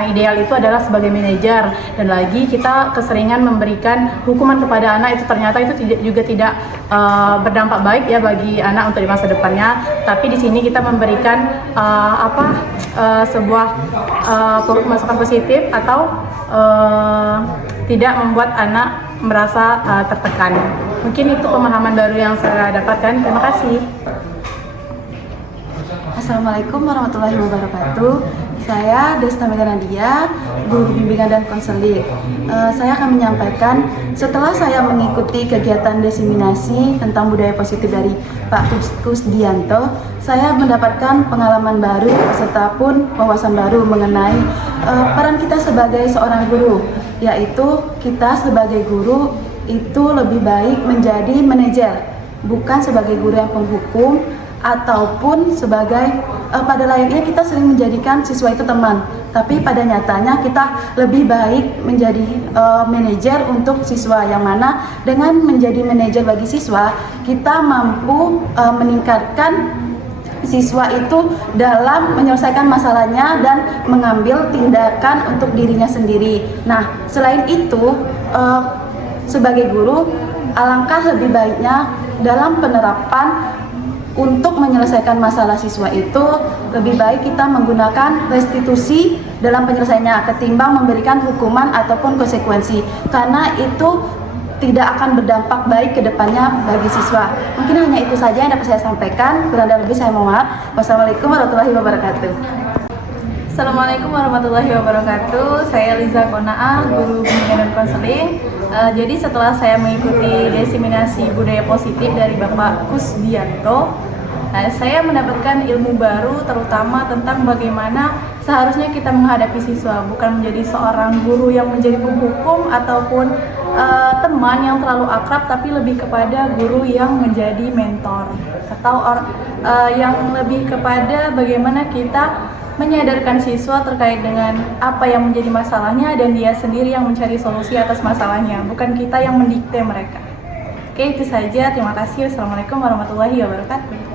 ideal itu adalah sebagai manajer, dan lagi kita keseringan memberikan hukuman kepada anak, itu ternyata itu juga tidak berdampak baik ya bagi anak untuk di masa depannya. Tapi di sini kita memberikan sebuah masukan positif atau tidak membuat anak merasa tertekan. Mungkin itu pemahaman baru yang saya dapatkan. Terima kasih. Assalamualaikum warahmatullahi wabarakatuh. Saya Desta Mega Nadia, guru bimbingan dan konseling. Saya akan menyampaikan setelah saya mengikuti kegiatan diseminasi tentang budaya positif dari Pak Kusdianto, saya mendapatkan pengalaman baru serta pun wawasan baru mengenai peran kita sebagai seorang guru, yaitu kita sebagai guru itu lebih baik menjadi manajer, bukan sebagai guru yang penghukum ataupun sebagai pada layaknya kita sering menjadikan siswa itu teman, tapi pada nyatanya kita lebih baik menjadi manajer untuk siswa, yang mana dengan menjadi manajer bagi siswa kita mampu meningkatkan siswa itu dalam menyelesaikan masalahnya dan mengambil tindakan untuk dirinya sendiri. Nah, selain itu sebagai guru alangkah lebih baiknya dalam penerapan untuk menyelesaikan masalah siswa itu lebih baik kita menggunakan restitusi dalam penyelesaiannya ketimbang memberikan hukuman ataupun konsekuensi, karena itu tidak akan berdampak baik ke depannya bagi siswa. Mungkin hanya itu saja yang dapat saya sampaikan, kurang dan lebih saya mohon maaf. Wassalamualaikum warahmatullahi wabarakatuh. Assalamualaikum warahmatullahi wabarakatuh. Saya Liza Konaa, guru bimbingan dan konseling. Jadi setelah saya mengikuti diseminasi budaya positif dari Bapak Kusdianto, saya mendapatkan ilmu baru terutama tentang bagaimana seharusnya kita menghadapi siswa, bukan menjadi seorang guru yang menjadi penghukum ataupun teman yang terlalu akrab, tapi lebih kepada guru yang menjadi mentor atau yang lebih kepada bagaimana kita menyadarkan siswa terkait dengan apa yang menjadi masalahnya dan dia sendiri yang mencari solusi atas masalahnya, bukan kita yang mendikte mereka. Oke, itu saja. Terima kasih. Wassalamualaikum warahmatullahi wabarakatuh.